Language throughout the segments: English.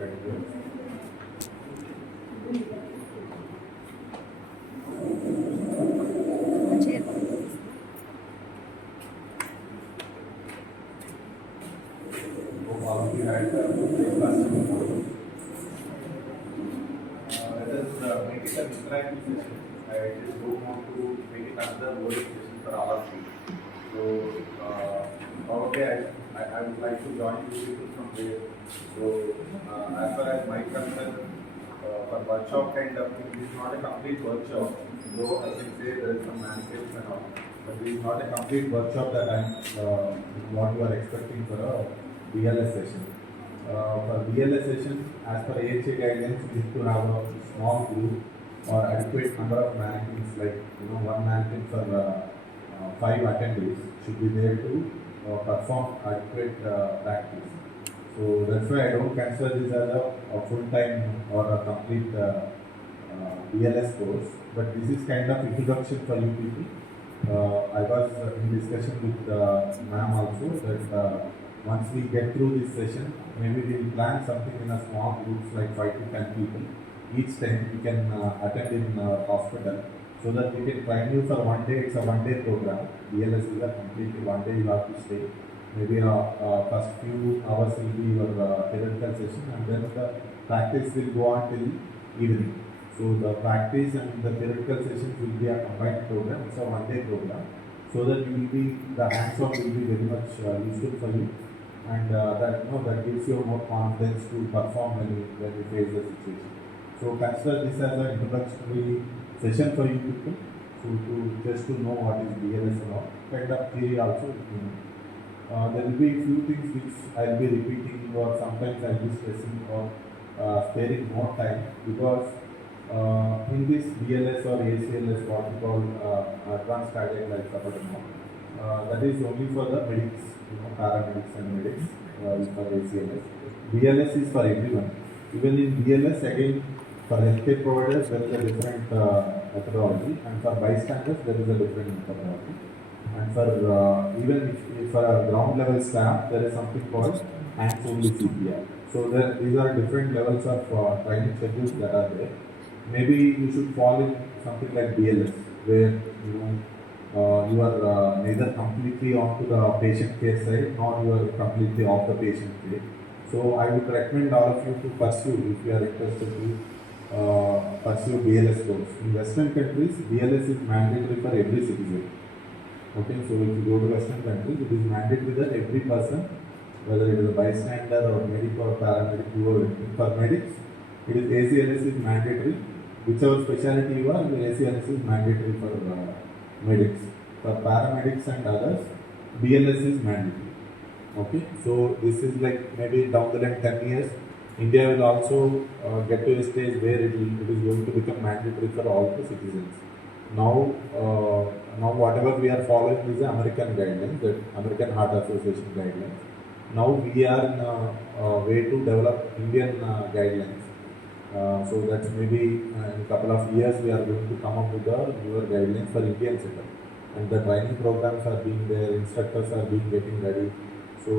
All of you had breakfast. Let us make it an interactive session. I just don't want to make it another boring session for all of you. So, probably I would like to join you people from there. So, as far as my concern, for workshop kind of thing, this is not a complete workshop. Though I can say there is some mannequins and all, but this is not a complete workshop that I'm what you are expecting for a BLS session. For BLS session, as per AHA guidelines, we need to have a small group or adequate number of mannequins, like one mannequin for 5 attendees should be there to perform adequate practice. So that's why I don't consider this as a full-time or a complete BLS course, but this is kind of introduction for you people. I was in discussion with ma'am also that once we get through this session, maybe we'll plan something in a small groups like 5 to 10 people. Each time we can attend in hospital, so that we can train you for one day. It's a one-day program. BLS is a completely one day you have to stay. Maybe first few hours will be your theoretical session, and then the practice will go on till evening. So the practice and the theoretical sessions will be a combined program. It's a one-day program, so that you will be the hands-on will be very much useful for you, and that gives you more confidence to perform when you face the situation. So consider this as an introductory session for you people, so just to know what is BLS and all, kind of theory also. There will be few things which I will be repeating, or sometimes I will be stressing or sparing more time, because in this BLS or ACLS, what we call advanced cardiac life support, that is only for the medics, paramedics and medics for ACLS. BLS is for everyone. Even in BLS, again, for healthcare providers, there is a different methodology, and for bystanders, there is a different methodology. And for even if for a ground level staff, there is something called hands-only CPR. So these are different levels of training schedules that are there. Maybe you should fall in something like BLS, where you are neither completely onto the patient care side, nor you are completely off the patient care. So I would recommend all of you to pursue, if you are interested to pursue BLS course. In Western countries, BLS is mandatory for every citizen. Okay, so if you go to Western countries, it is mandatory that every person, whether it is a bystander or medic or paramedic, whoever. For medics, it is ACLS is mandatory. Whichever specialty you are, the ACLS is mandatory for medics. For paramedics and others, BLS is mandatory. Okay, so this is like maybe down the line 10 years, India will also get to a stage where it is going to become mandatory for all the citizens. Now whatever we are following is the American guidelines, the American Heart Association guidelines. Now we are in a way to develop Indian guidelines. So that's maybe in a couple of years we are going to come up with the newer guidelines for Indian setup. And the training programs are being there, instructors are getting ready. So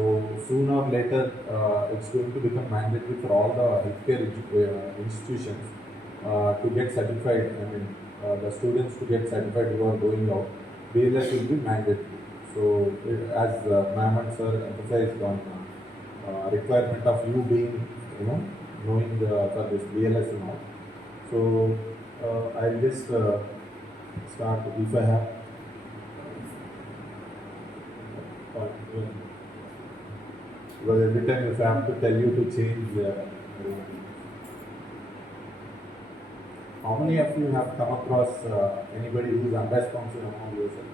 sooner or later, it's going to become mandatory for all the healthcare institutions to get certified. I mean, the students to get certified who are going out, BLS will be mandatory. So as ma'am and sir emphasized on requirement of you being, knowing for this BLS and all. So I'll just start if I have. Because every time if I have to tell you to change. How many of you have come across anybody who is unresponsive among yourself?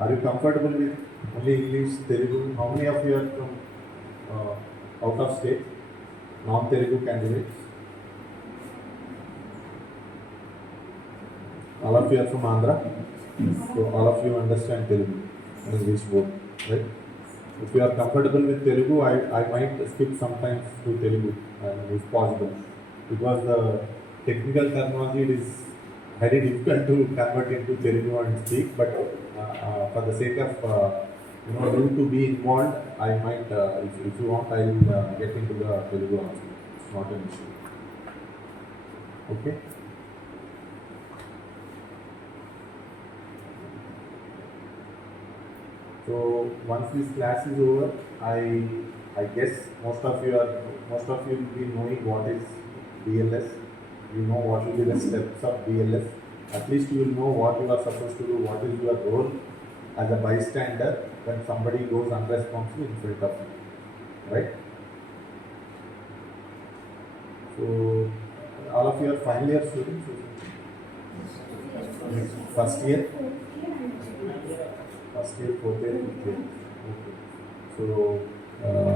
Are you comfortable with only English, Telugu? How many of you are from out of state, non-Telugu candidates? All of you are from Andhra? So all of you understand Telugu and English both, right? If you are comfortable with Telugu, I might skip sometimes to Telugu if possible, because the technical terminology it is very difficult to convert into Telugu and speak, but for the sake of due to be involved, I might, if you want, I'll get into the Telugu also. It's not an issue. Okay. So once this class is over, I guess most of you will be knowing what is BLS. You know what will be the steps of BLS. At least you will know what you are supposed to do, what is your role as a bystander when somebody goes unresponsive in front of you, right? So all of you are final year students. First year, fourth year, fifth year. Okay. So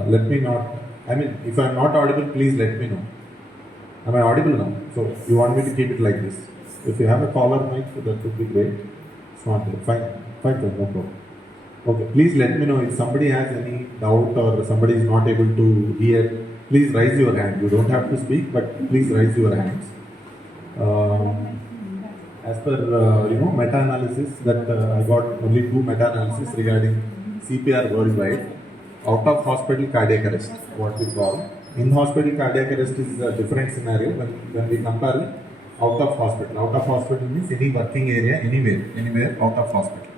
let me not. I mean, if I am not audible, please let me know. Am I audible now? So you want me to keep it like this? If you have a caller mic, that would be great. It's not there. Fine, no problem. Okay, please let me know if somebody has any doubt or somebody is not able to hear. Please raise your hand. You don't have to speak, but please raise your hands. As per meta-analysis that I got only 2 meta-analysis regarding CPR worldwide. Out of hospital cardiac arrest, what we call. In hospital cardiac arrest is a different scenario when we compare out of hospital. Out of hospital means any working area, anywhere out of hospital.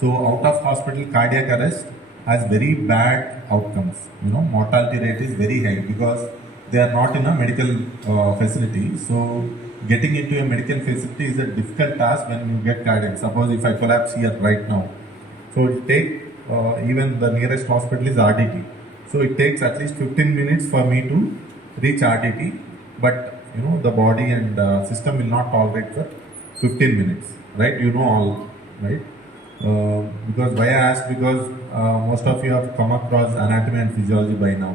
So out of hospital cardiac arrest has very bad outcomes. Mortality rate is very high because they are not in a medical facility. So getting into a medical facility is a difficult task when you get cardiac. Suppose if I collapse here right now, so it take even the nearest hospital is RDT. So it takes at least 15 minutes for me to reach RDT, but the body and system will not tolerate for 15 minutes, right? All, right? Because why I ask, because most of you have come across anatomy and physiology by now.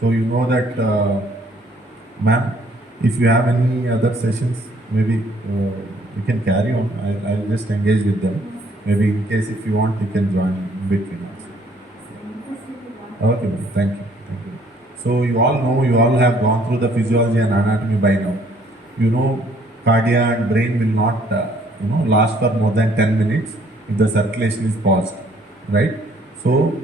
So you know that, ma'am, if you have any other sessions, maybe you can carry on. I'll just engage with them. Maybe in case if you want, you can join in between us. Okay, ma'am. Thank you. So you all know, you all have gone through the physiology and anatomy by now. Cardia and brain will not last for more than 10 minutes if the circulation is paused, right? So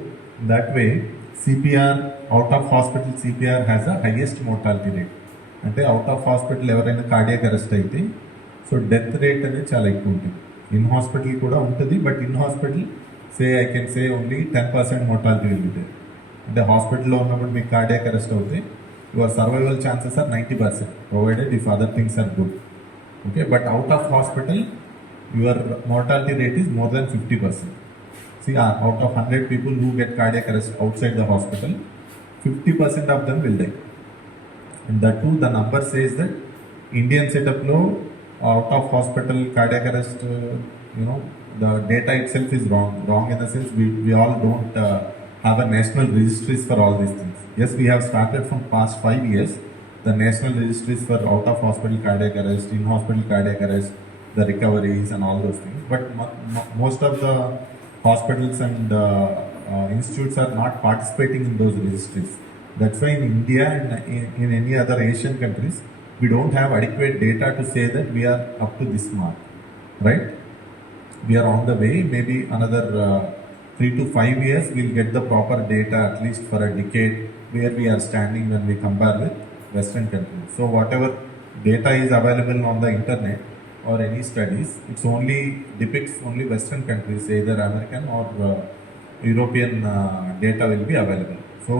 that way CPR, out of hospital CPR has a highest mortality rate. అంటే out of hospital ఎవరైనా cardiac arrest అయితే so death rate అనేది చాలా ఎక్కువ ఉంటుంది. In hospital కూడా ఉంటుంది, but in hospital I can say only 10% mortality will be there. అంటే హాస్పిటల్లో ఉన్నప్పుడు మీకు కార్డియాక్ అరెస్ట్ అవుతే your survival chances are 90%, provided if other things are good. Okay, but out of hospital your mortality rate is more than 50%. See, out of 100 people who get cardiac arrest outside the hospital, 50% of them will die. And that too, the number says that Indian setup low, out of hospital cardiac arrest, the data itself is wrong. Wrong in the sense we all don't have a national registries for all these things. Yes, we have started from past 5 years, the national registries for out of hospital cardiac arrest, in hospital cardiac arrest, the recoveries and all those things. But most of the hospitals and institutes are not participating in those registries. That's why in India and in any other Asian countries, we don't have adequate data to say that we are up to this mark, right? We are on the way. Maybe another 3 to 5 years, we'll get the proper data, at least for a decade, where we are standing when we compare with Western countries. So whatever data is available on the internet or any studies, it's only depicts only Western countries, either American or European data will be available. So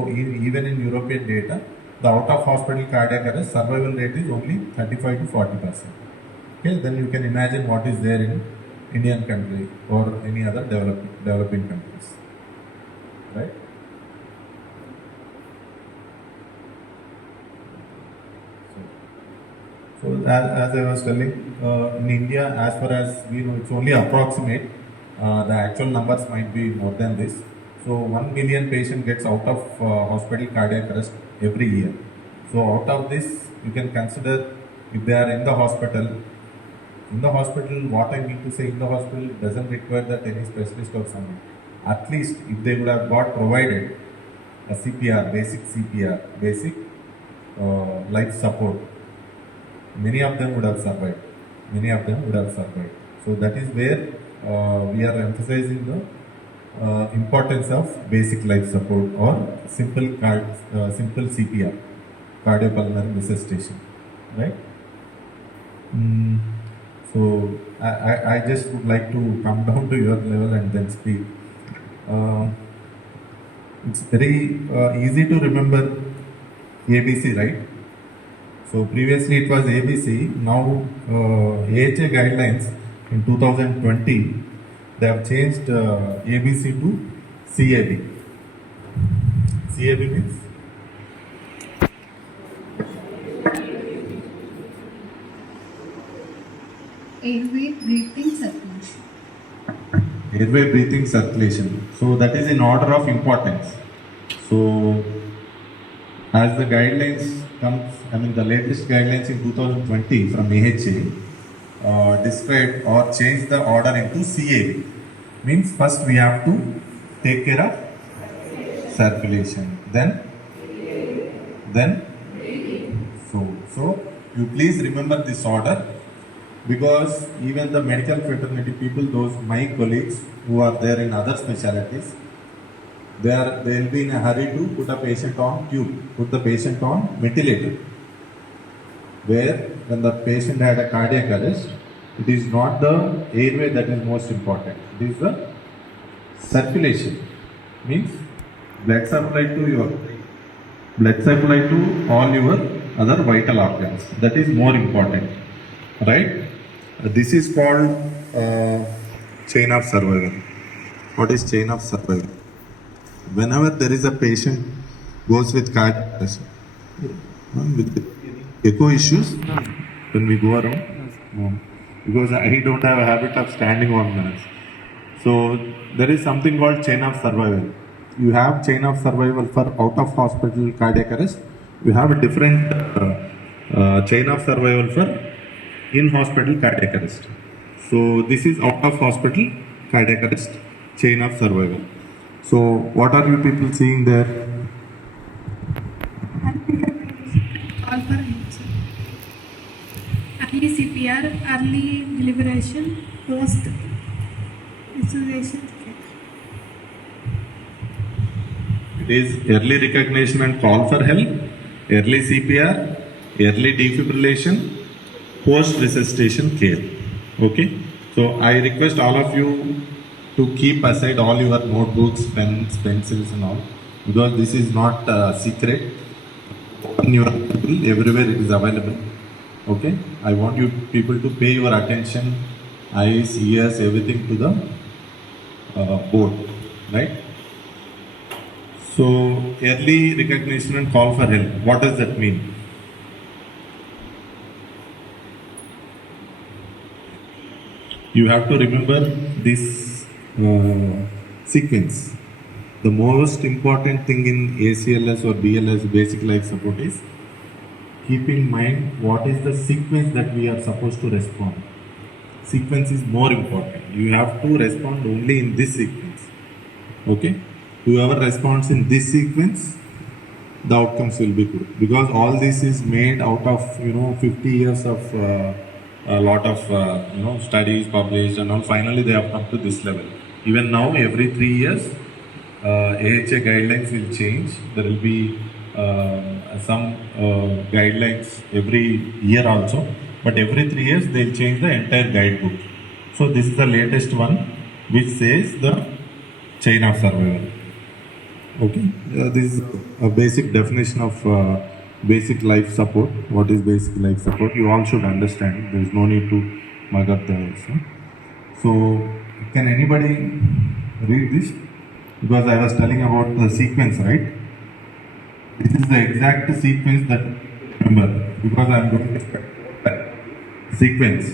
even in European data, the out of hospital cardiac arrest survival rate is only 35 to 40%. Okay, then you can imagine what is there in Indian country or any other developing countries, right? So as I was telling, in India, as far as we know, it's only approximate. The actual numbers might be more than this. So 1 million patient gets out of hospital cardiac arrest every year. So out of this, you can consider if they are in the hospital, what I mean to say, in the hospital doesn't require that any specialist or something. At least if they would have got provided a CPR, basic life support, many of them would have survived. So that is where we are emphasizing the importance of basic life support or simple CPR, cardiopulmonary resuscitation, right? Mm, so I just would like to come down to your level and then speak. Uh, it's very easy to remember ABC, right? So previously it was ABC. Now AHA guidelines in 2020 they have changed ABC to CAB. CAB means airway breathing circulation. airway breathing circulation. So that is in order of importance. So as the guidelines comes, I mean the latest guidelines in 2020 from AHA described or changed the order into CAB. Means first we have to take care of circulation. Then so you please remember this order because even the medical fraternity people, those my colleagues who are there in other specialties, they'll be in a hurry to put a patient on tube, put the patient on ventilator. Where when the patient had a cardiac arrest, it is not the airway that is most important. It is the circulation. Means blood supply to all your other vital organs. That is more important, right? This is called chain of survival. What is chain of survival? Whenever there is a patient goes with cardiac arrest, with echo issues, when we go around, because I don't have a habit of standing on minutes. So there is something called chain of survival. You have chain of survival for out of hospital cardiac arrest. You have a different chain of survival for in hospital cardiac arrest. So this is out of hospital cardiac arrest chain of survival. So what are you people seeing there? Call for help, sir. Early CPR, early deliberation, post resuscitation. It is early recognition and call for help, early CPR, early defibrillation, post resuscitation care. Okay. So I request all of you to keep aside all your notebooks, pens, pencils and all, because this is not secret. In your people, everywhere it is available. Okay, I want you people to pay your attention, eyes, ears, everything to the board, right? So early recognition and call for help. What does that mean? You have to remember this sequence. The most important thing in ACLS or BLS, basic life support, is keep in mind what is the sequence that we are supposed to respond. Sequence is more important. You have to respond only in this sequence. Okay? Whoever responds in this sequence, the outcomes will be good. Because all this is made out of 50 years of a lot of studies published and all. Finally, they have come to this level. Even now, every 3 years, AHA guidelines will change. There will be some guidelines every year also, but every 3 years they'll change the entire guidebook. So this is the latest one, which says the chain of survival. Okay, this is a basic definition of basic life support. What is basic life support? You all should understand. There is no need to mug up the. So, can anybody read this? Because I was telling about the sequence, right? This is the exact sequence that remember. Because I am going to sequence.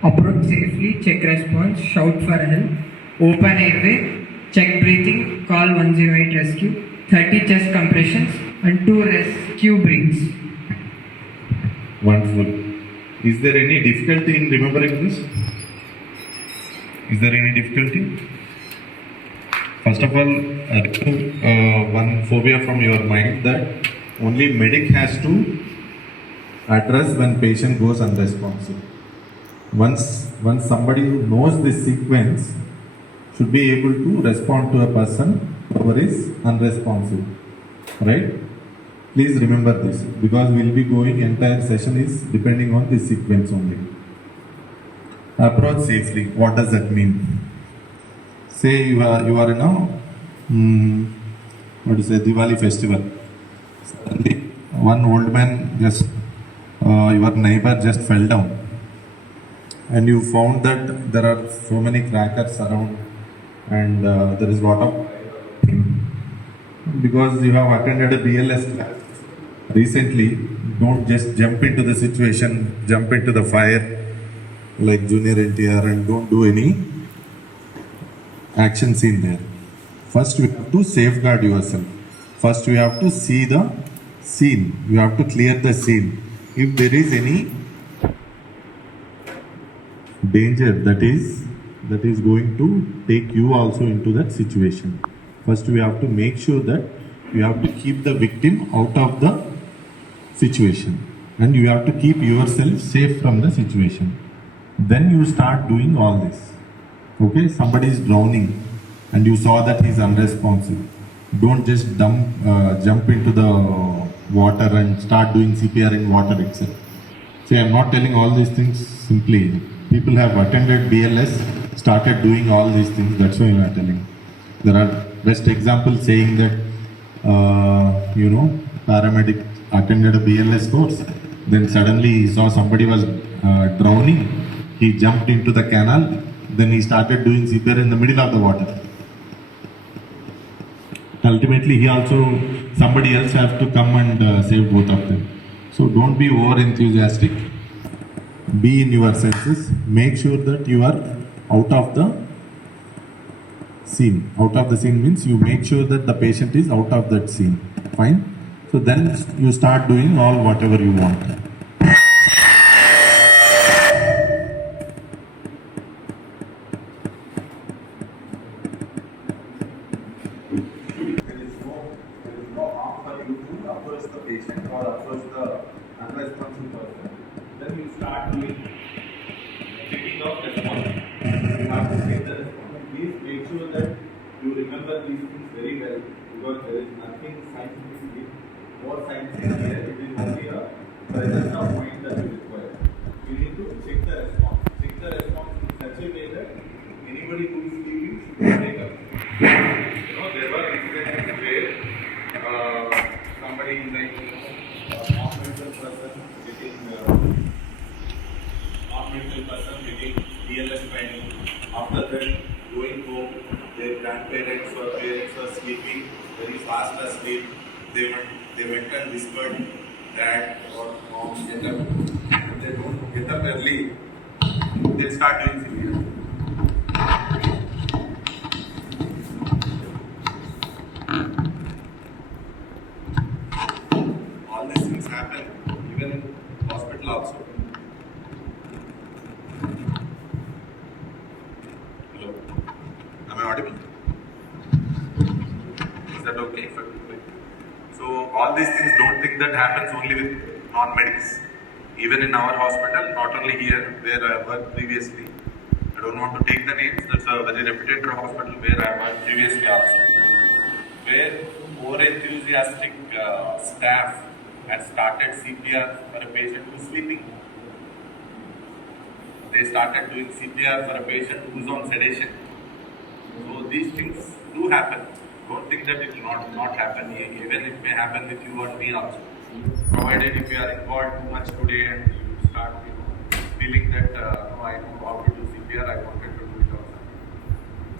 Approach safely, check response, shout for help, open airway, check breathing, call 108 rescue, 30 chest compressions, and 2 rescue breaths. Wonderful. Is there any difficulty in remembering this? Is there any difficulty? First of all, remove one phobia from your mind that only medic has to address when patient goes unresponsive. Once somebody who knows this sequence should be able to respond to a person who is unresponsive, right? Please remember this, because we'll be going entire session is depending on this sequence only. Approach safely. What does that mean? Say you are in a what to say, Diwali festival. Suddenly, one old man just your neighbor just fell down, and you found that there are so many crackers around, and there is lot of because you have attended a BLS class recently. Don't just jump into the situation, jump into the fire like Junior NTR, and don't do any action scene there. First, you have to safeguard yourself. First, you have to see the scene. You have to clear the scene. If there is any danger that is going to take you also into that situation, first we have to make sure that you have to keep the victim out of the situation, and you have to keep yourself safe from the situation. Then you start doing all this. Okay, somebody is drowning and you saw that he is unresponsive. Don't just jump into the water and start doing CPR in water itself. See, I am not telling all these things simply. People have attended BLS, started doing all these things. That's why I am telling. There are best examples saying that paramedic attended a BLS course. Then suddenly he saw somebody was drowning. He jumped into the canal. Then he started doing CPR in the middle of the water. Ultimately, somebody else have to come and save both of them. So don't be over enthusiastic. Be in your senses. Make sure that you are out of the scene. Out of the scene means you make sure that the patient is out of that scene. Fine. So then you start doing all whatever you want. There is no harm for you to approach the patient or approach the unresponsive person. Then you start doing checking of response. You have to check the response. Please make sure that you remember these things very well, because there is nothing scientifically more scientific here. It is only a presence of mind that you require. You need to check the response. Check the response in such a way that anybody who is sleeping should wake up. There were instances where somebody like non-mental person getting BLS training. After that, going home, their grandparents or parents were sleeping very fast asleep. They went and whispered, "Dad or mom, get up." If they don't get up early, they start doing CPR. All these things happen even in hospital also. Hello, am I audible? Is that okay? So all these things, don't think that happens only with non-medics. Even in our hospital, not only here where I worked previously. I don't want to take the names. That's a very reputed hospital where I worked previously also, where more enthusiastic staff had started CPR for a patient who is sleeping. They started doing CPR for a patient who is on sedation. So these things do happen. Don't think that it will not happen. Even it may happen with you and me also. Provided if you are involved too much today and you start feeling that no, I know how to do CPR, I wanted to do it also.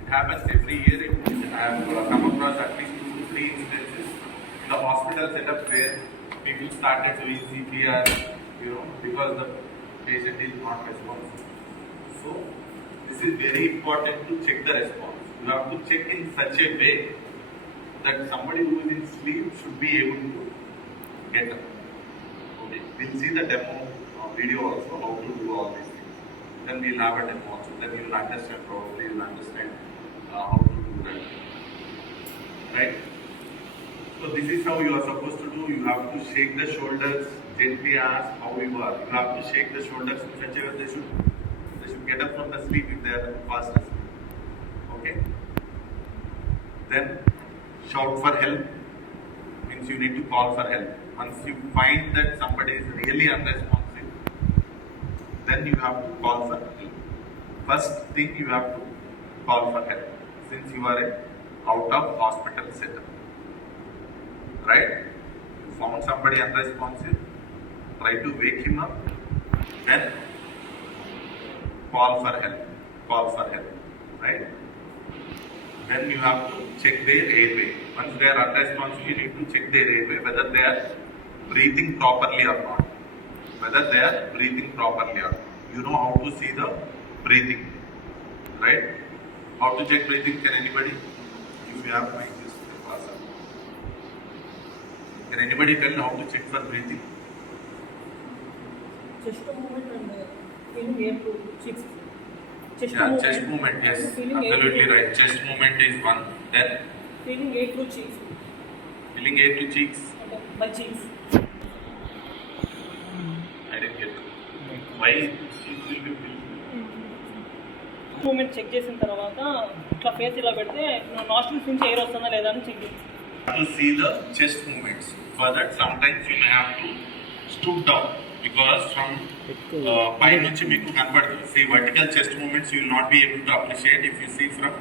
It happens every year. I have come across at least 2 to 3 instances in the hospital setup where people started doing CPR, because the patient is not responsive. So this is very important to check the response. You have to check in such a way that somebody who is in sleep should be able to get up. Okay, we'll see the demo video also, how to do all these things. Then we'll have a demo also. Then you will understand probably, you will understand how to do that. Right? So this is how you are supposed to do. You have to shake the shoulders, gently ask how you are. You have to shake the shoulders in such a way they should get up from the sleep if they are fast asleep. Okay? Then shout for help means you need to call for help. Once you find that somebody is really unresponsive, then you have to call for help. First thing you have to call for help since you are out of hospital setup. Right? You found somebody unresponsive, try to wake him up, then call for help. Call for help. Right? Then you have to check their airway. Once they are unresponsive, you need to check their airway, whether they are breathing properly or not. Whether they are breathing properly or not. You know how to see the breathing. Right? How to check breathing? Can anybody? If you have mind, just pass up. Can anybody tell how to check for breathing? Chest movement and feeling air to cheeks. Chest movement, yes. Absolutely right. Chest movement is one. Then Feeling air through cheeks. feeling air to cheeks. My cheeks. I didn't get it. Why cheeks will be filled? Moment check చేసిన తర్వాత ఇట్లా face ఇలా పెడితే nostrils నుంచి air వస్తుందా లేదా అని check చేస్తాను. To see the chest movements. For that, sometimes you may have to stoop down because from పై నుంచి మీకు కనపడుతుంది. See, vertical chest movements you will not be able to appreciate if you see from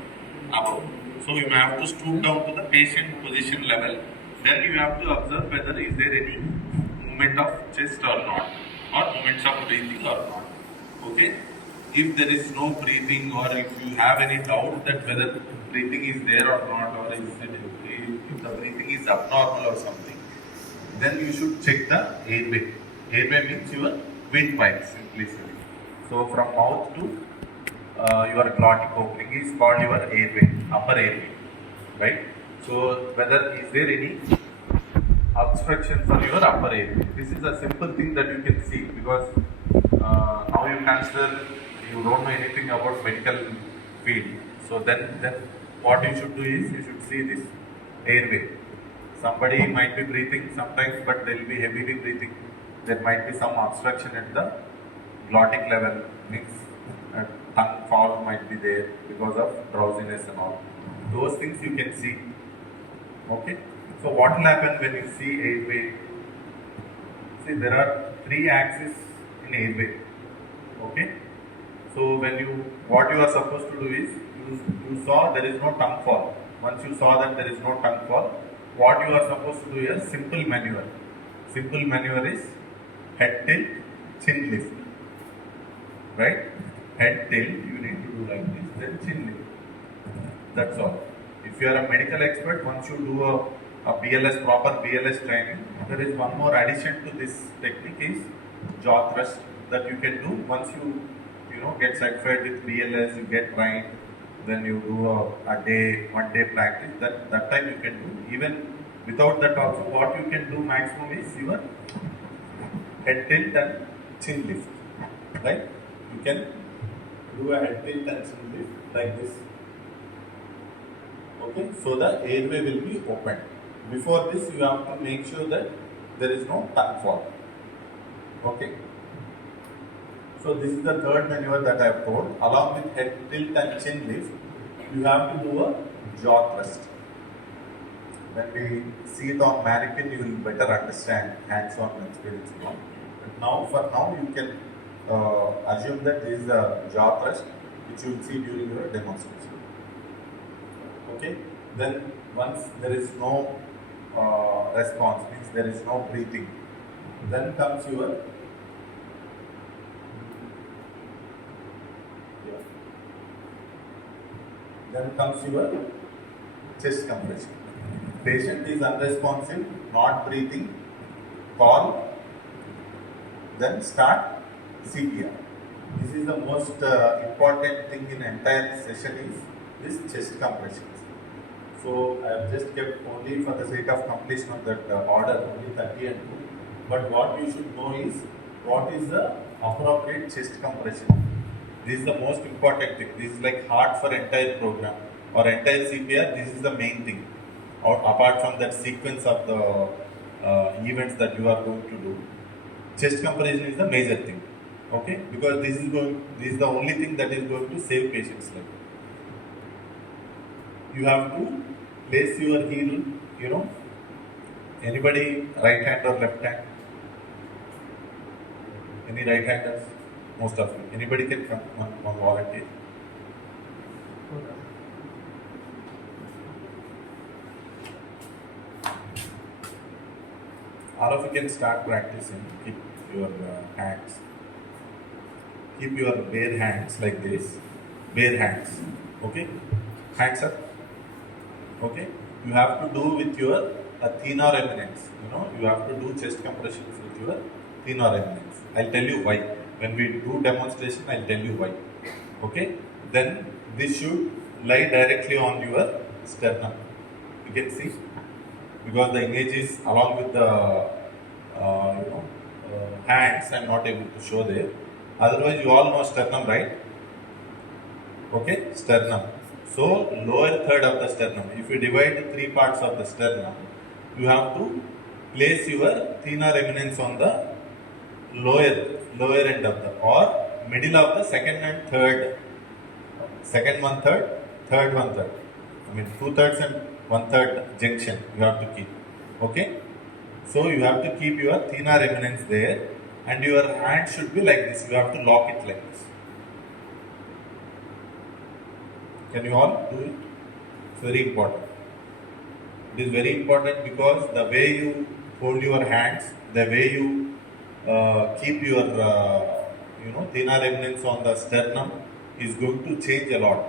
above. So you may have to stoop down to the patient position level. Then you have to observe whether is there any movement of chest or not, or movements of breathing or not. Okay. If there is no breathing, or if you have any doubt that whether breathing is there or not, or if the breathing is abnormal or something, then you should check the airway. Airway means your windpipe, simply said. So from mouth to your glottic opening is called your airway, upper airway, right? So whether is there any obstruction for your upper airway? This is a simple thing that you can see because now you consider you don't know anything about medical field. So then what you should do is you should see this airway. Somebody might be breathing sometimes, but they will be heavily breathing. There might be some obstruction at the glottic level, means tongue fall might be there because of drowsiness and all. Those things you can see. Okay. So what will happen when you see airway? See, there are 3 axes in airway. Okay. So what you are supposed to do is you saw there is no tongue fall. Once you saw that there is no tongue fall, what you are supposed to do is simple maneuver. Simple maneuver is head tilt, chin lift. Right? Head tilt, you need to do like this, then chin lift. That's all. If you are a medical expert, once you do a BLS, proper BLS training, there is one more addition to this technique is jaw thrust that you can do once you get certified with BLS, you get trained, then you do a day, 1 day practice. That time you can do. Even without that also, what you can do maximum is your head tilt and chin lift. Right? You can do a head tilt and chin lift like this. Okay? So the airway will be open. Before this, you have to make sure that there is no tongue fall. Okay? So this is the third maneuver that I have told. Along with head tilt and chin lift, you have to do a jaw thrust. When we see it on mannequin, you will better understand hands-on experience. But for now, you can assume that this is a jaw thrust, which you will see during your demonstration. Okay. Then once there is no response, means there is no breathing, then comes your chest compression. Patient is unresponsive, not breathing, call, then start CPR. This is the most important thing in entire session is this chest compressions. So I have just kept only for the sake of completion of that order only 30 and 2. But what you should know is what is the appropriate chest compression. This is the most important thing. This is like heart for entire program or entire CPR. This is the main thing. Or apart from that sequence of the events that you are going to do, chest compression is the major thing. Okay, because this is the only thing that is going to save patient's life. You have to place your heel, you know, anybody right hand or left hand? Any right handers? Most of you. Anybody can come on volunteer. All of you can start practicing. Keep your hands. Keep your bare hands like this. Bare hands. Okay? Hands up. Okay? You have to do with your thenar eminence. You know, you have to do chest compressions with your thenar eminence. I'll tell you why. When we do demonstration, I'll tell you why. Okay? Then this should lie directly on your sternum. You can see, because the image is along with the hands. I'm not able to show there. Otherwise, you all know sternum, right? Okay, sternum. So lower third of the sternum. If you divide the three parts of the sternum, you have to place your thenar eminence on the lower end of the, or middle of the second and third. Second 1/3, third 1/3. I mean 2/3 and 1/3 junction you have to keep. Okay? So you have to keep your thenar eminence there, and your hand should be like this. You have to lock it like this. Can you all do it? It's very important. It is very important because the way you hold your hands, the way you keep your thenar eminence on the sternum is going to change a lot.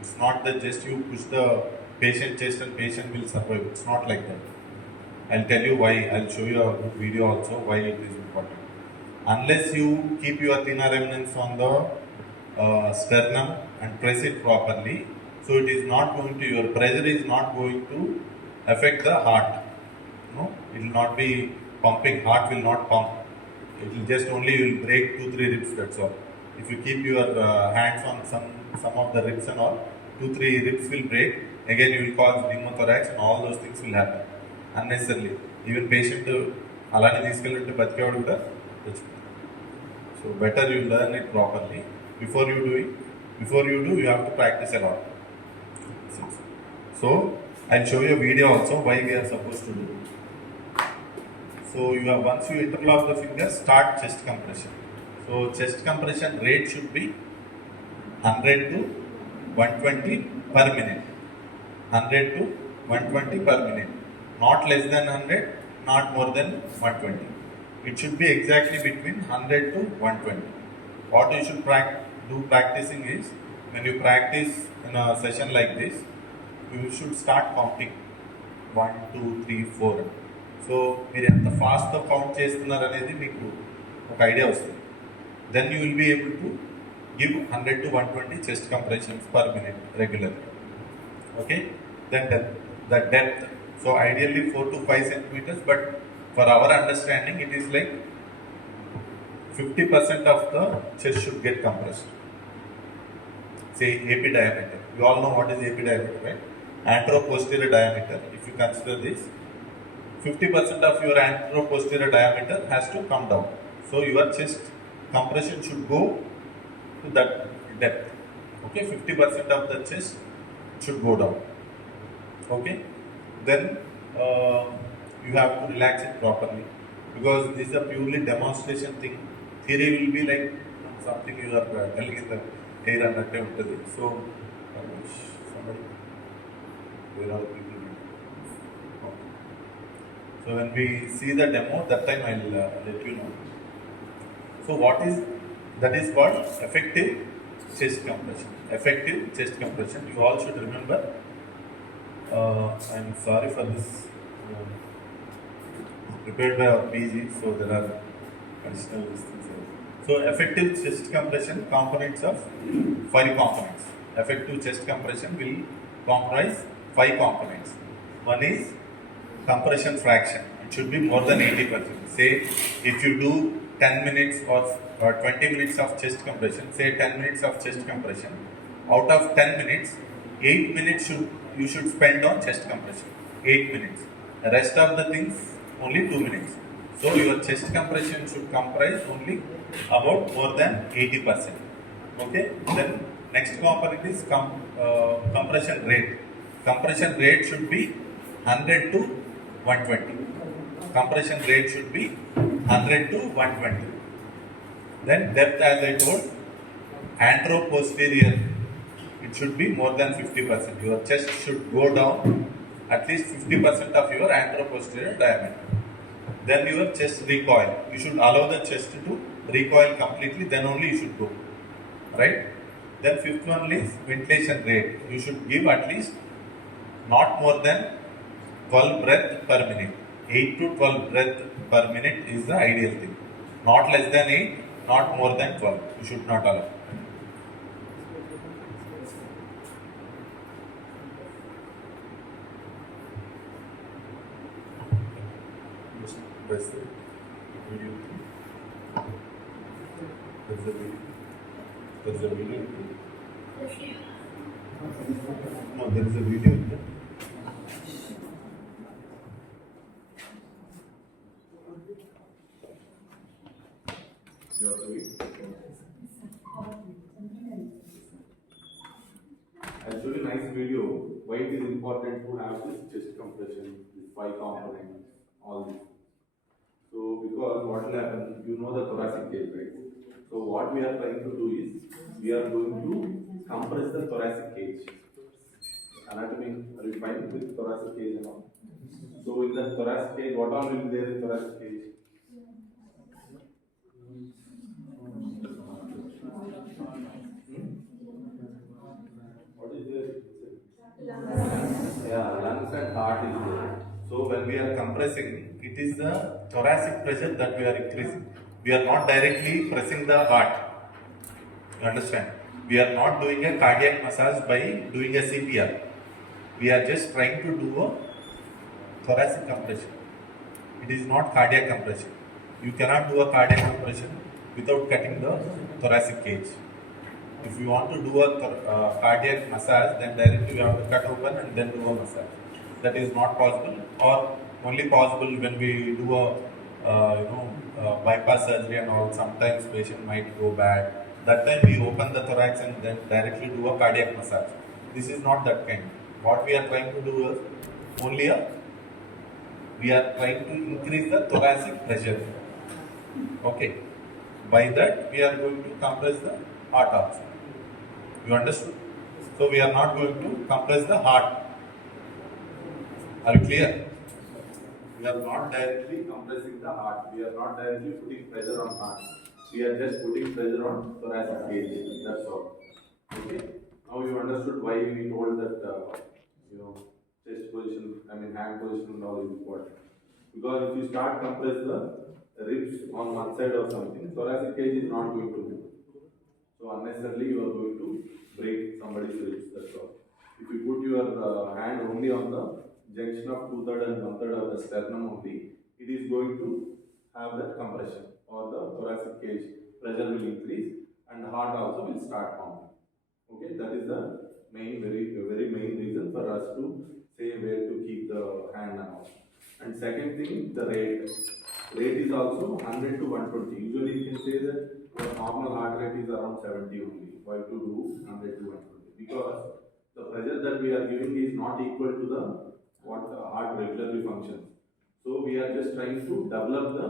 It's not that just you push the patient chest and patient will survive. It's not like that. I'll tell you why. I'll show you a good video also why it is important. Unless you keep your thenar eminence on the sternum and press it properly, so it is not going to, your pressure is not going to affect the heart. No, it will not be pumping. Heart will not pump. It will just only, you will break 2-3 ribs. That's all. If you keep your hands on some of the ribs and all, 2-3 ribs will break. Again, you will cause pneumothorax and all those things will happen unnecessarily. Even patient alani తీసుకెళ్ళినట్టు బతికేవాడు కూడా చచ్చిపోతాడు. So better you learn it properly. Before you do, you have to practice a lot. So I'll show you a video also why we are supposed to do. So you have, once you interlock the fingers, start chest compression. So chest compression rate should be 100 to 120 per minute. 100 to 120 per minute. Not less than 100, not more than 120. It should be exactly between 100 to 120. What you should do practicing is, when you practice in a session like this, you should start counting 1, 2, 3, 4. So మీరు ఎంత ఫాస్ట్గా count చేస్తున్నారు అనేది మీకు ఒక idea వస్తుంది. Then you will be able to give 100 to 120 chest compressions per minute regularly. Okay? Then the depth. So ideally 4 to 5 centimeters, but for our understanding, it is like 50% of the chest should get compressed. Say AP diameter. You all know what is AP diameter, right? Anteroposterior diameter. If you consider this, 50% of your anteroposterior diameter has to come down. So your chest compression should go to that depth. Okay, 50% of the chest should go down. Okay, then you have to relax it properly, because this is a purely demonstration thing. Theory will be like something you are telling in the air and attempt. So somebody, where are the people? Okay. So when we see the demo, that time I'll let you know. So that is called effective chest compression. Effective chest compression. You all should remember. I'm sorry for this. Prepared by our PG, so there are additional things. So effective chest compression components of 5 components. Effective chest compression will comprise 5 components. One is compression fraction. It should be more than 80%. Say if you do 10 minutes or 20 minutes of chest compression, say 10 minutes of chest compression, out of 10 minutes, 8 minutes you should spend on chest compression. 8 minutes. The rest of the things only 2 minutes. So your chest compression should comprise only about more than 80%. Okay. Then next component is compression rate. Compression rate should be 100 to 120. Compression rate should be 100 to 120. Then depth, as I told, antero-posterior, it should be more than 50%. Your chest should go down at least 50% of your antero-posterior diameter. Then your chest recoil. You should allow the chest to recoil completely, then only you should go. Right? Then fifth one is ventilation rate. You should give at least not more than 12 breath per minute. 8 to 12 breath per minute is the ideal thing. Not less than 8, not more than 12. You should not allow. Press the video. There's a video. There's a video. No, there is a video. You have to wait. I'll show you a nice video why it is important to have this chest compression, this 5 components, all this. So because what will happen, you know the thoracic cage, right? So what we are trying to do is, we are going to compress the thoracic cage. Anatomy, are you fine with thoracic cage and all? So in the thoracic cage, what all will be there in thoracic cage? What is there? Yeah, lungs and heart is there. So when we are compressing, it is the thoracic pressure that we are increasing. We are not directly pressing the heart. You understand? We are not doing a cardiac massage by doing a CPR. We are just trying to do a thoracic compression. It is not cardiac compression. You cannot do a cardiac compression without cutting the thoracic cage. If you want to do a cardiac massage, then directly you have to cut open and then do a massage. That is not possible, or only possible when we do a bypass surgery and all. Sometimes patient might go bad. That time we open the thorax and then directly do a cardiac massage. This is not that kind. What we are trying to do is we are trying to increase the thoracic pressure. Okay. By that we are going to compress the heart also. You understood? So we are not going to compress the heart. Are you clear? We are not directly compressing the heart. We are not directly putting pressure on heart. We are just putting pressure on thoracic cage. That's all. Okay. Now you understood why we told that chest position, hand position and all is important. Because if you start compress the ribs on one side or something, thoracic cage is not going to move. So unnecessarily you are going to break somebody's ribs. That's all. If you put your hand only on the junction of 2/3 and 1/3 of the sternum only, it is going to have that compression, or the thoracic cage pressure will increase and heart also will start pumping. Okay, that is the very main reason for us to say where to keep the hand and all. And second thing, the rate. Rate is also 100 to 120. Usually you can say that your normal heart rate is around 70 only. Why to do 100 to 120? Because the pressure that we are giving is not equal to the what the heart regularly functions. So we are just trying to develop the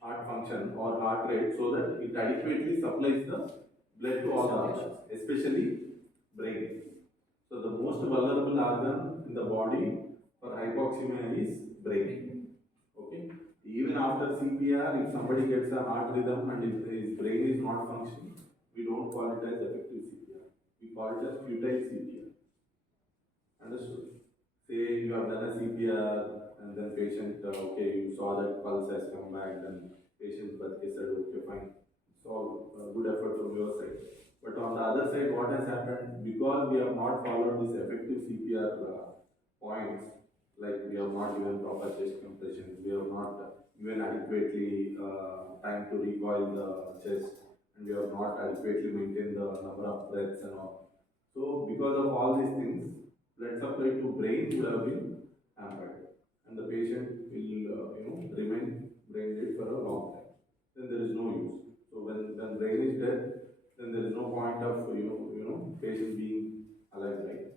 heart function or heart rate so that it adequately supplies the blood to all the organs, especially brain. So the most vulnerable organ in the body for hypoxemia is brain. Okay. Even after CPR, if somebody gets a heart rhythm and if his brain is not functioning, we don't call it as effective CPR. We call it as futile CPR. Understood? Say you have done a CPR and then patient, you saw that pulse has come back, then patient said, okay, fine. It's all good effort from your side. But on the other side, what has happened, because we have not followed this effective CPR points, like we have not given proper chest compression, we have not given adequately time to recoil the chest, and we have not adequately maintained the number of breaths and all. So because of all these things, blood supply to brain would have been hampered, and the patient will remain brain dead for a long time, then there is no use. So when brain is dead, then there is no point of patient being alive, right?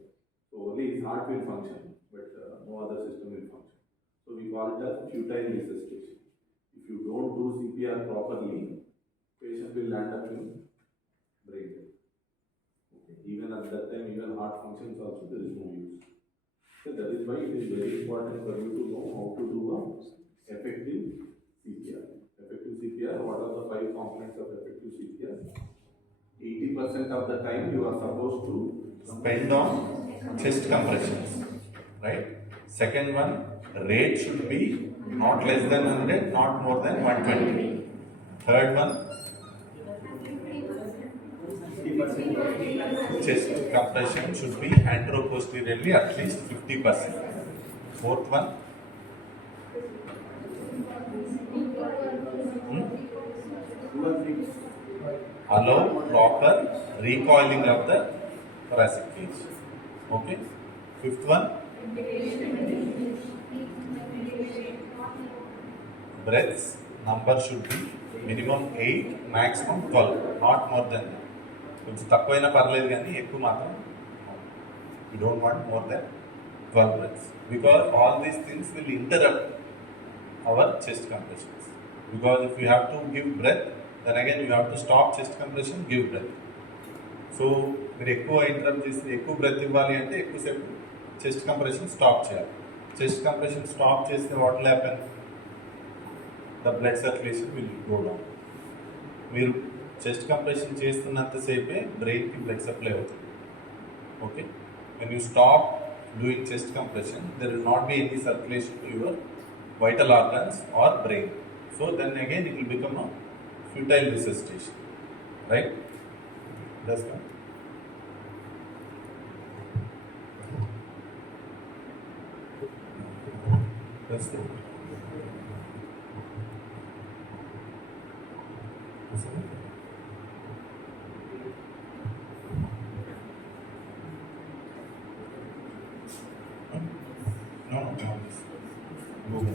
So only his heart will function, but no other system will function. So we call it as futile resuscitation. If you don't do CPR properly, patient will land up in brain dead. Okay. Even at that time, even heart functions also there is no use. So that is why it is very important for you to know how to do a effective CPR. Effective CPR, what are the 5 components of effective CPR? 80% of the time you are supposed to spend on chest compressions, right? Second one, rate should be not less than 100, not more than 120. Third one, chest compression should be anteroposteriorly at least 50%. Fourth one, allow proper recoiling of the thoracic cage. Okay. Fifth one, breaths number should be minimum 8, maximum 12, not more than that. కొంచెం తక్కువైనా పర్లేదు కానీ ఎక్కువ మాత్రం you don't want more than 12 breaths, because all these things will interrupt our chest compressions. Because if you have to give breath, then again you have to stop chest compression, give breath. So మీరు ఎక్కువ interrupt చేసి ఎక్కువ breath ఇవ్వాలి అంటే ఎక్కువసేపు chest compression stop చేయాలి. Chest compression stop చేస్తే what will happen? The blood circulation will go down. మీరు చెస్ట్ కంప్రెషన్ చేస్తున్నంతసేపే బ్రెయిన్కి బ్లడ్ సప్లై అవుతుంది. Okay, when you stop doing chest compression, there will not be any circulation to your vital organs or brain. So then again it will become a futile resuscitation, right? That's right. That's it. No, no, no.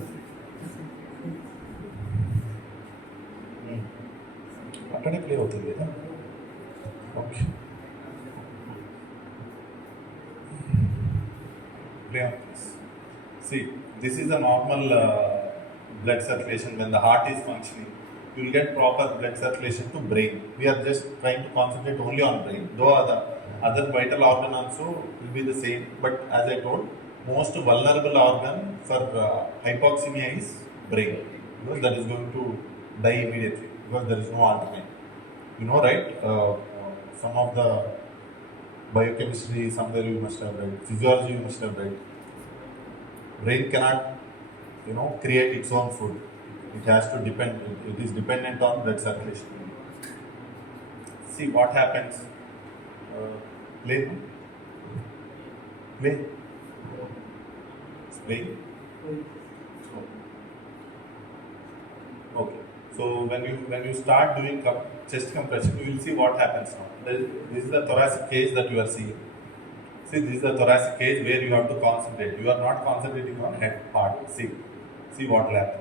అక్కడే play అవుతుంది కదా. Okay, play on this. See, this is a normal blood circulation. When the heart is functioning, you will get proper blood circulation to brain. We are just trying to concentrate only on brain, though the other vital organ also will be the same. But as I told, most vulnerable organ for hypoxemia is brain, because that is going to die immediately, because there is no alternate. You know, right? Some of the biochemistry somewhere you must have read, physiology you must have read. Brain cannot, create its own food. It has to depend. It is dependent on blood circulation. See what happens. Play. Play. Okay. So when you start doing chest compression, you will see what happens now. This is the thoracic cage that you are seeing. See, this is the thoracic cage where you have to concentrate. You are not concentrating on head part. See what will happen.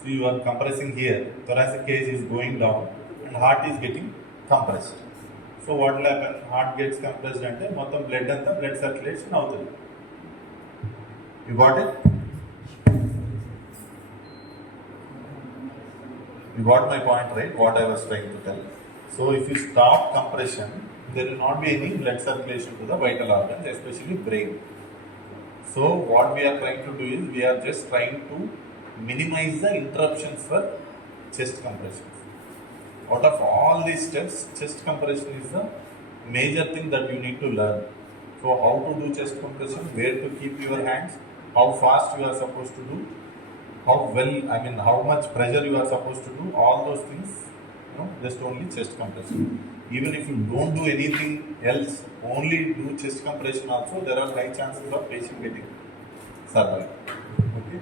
See, you are compressing here. Thoracic cage is going down and heart is getting compressed. So what will happen? Heart gets compressed and మొత్తం blood అంతా blood circulation అవుతుంది. You got it? You got my point, right? What I was trying to tell. So if you stop compression, there will not be any blood circulation to the vital organs, especially brain. So what we are trying to do is, we are just trying to minimize the interruptions for chest compressions. Out of all these steps, chest compression is the major thing that you need to learn. So how to do chest compression, where to keep your hands, how fast you are supposed to do, how much pressure you are supposed to do, all those things, just only chest compression. Even if you don't do anything else, only do chest compression also, there are high chances of patient getting survive. Okay?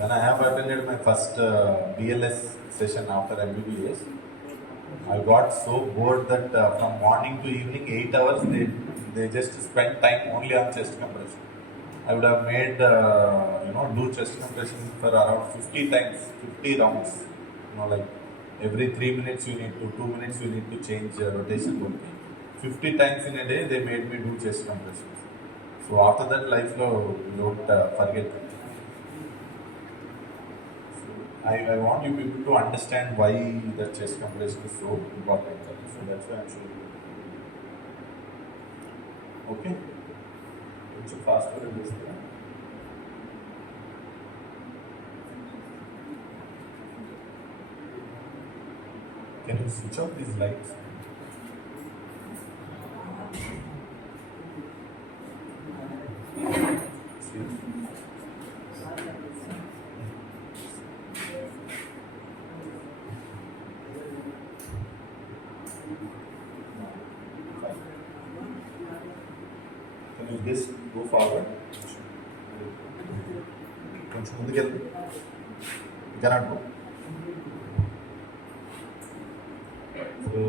When I have attended my first BLS session after MBBS, I got so bored that from morning to evening, 8 hours, they just spent time only on chest compression. I would have made do chest compression for around 50 times, 50 rounds. Like every 3 minutes you need to, 2 minutes you need to change rotation only. 50 times in a day they made me do chest compressions. So after that, life lo don't forget that. I want you people to understand why the chest compression is so important. So that's why I'm showing you. Okay? It's faster than this. Can you switch off these lights? See? Can you just go forward? కొంచెం ముందుకెళ్ళు. You cannot go. So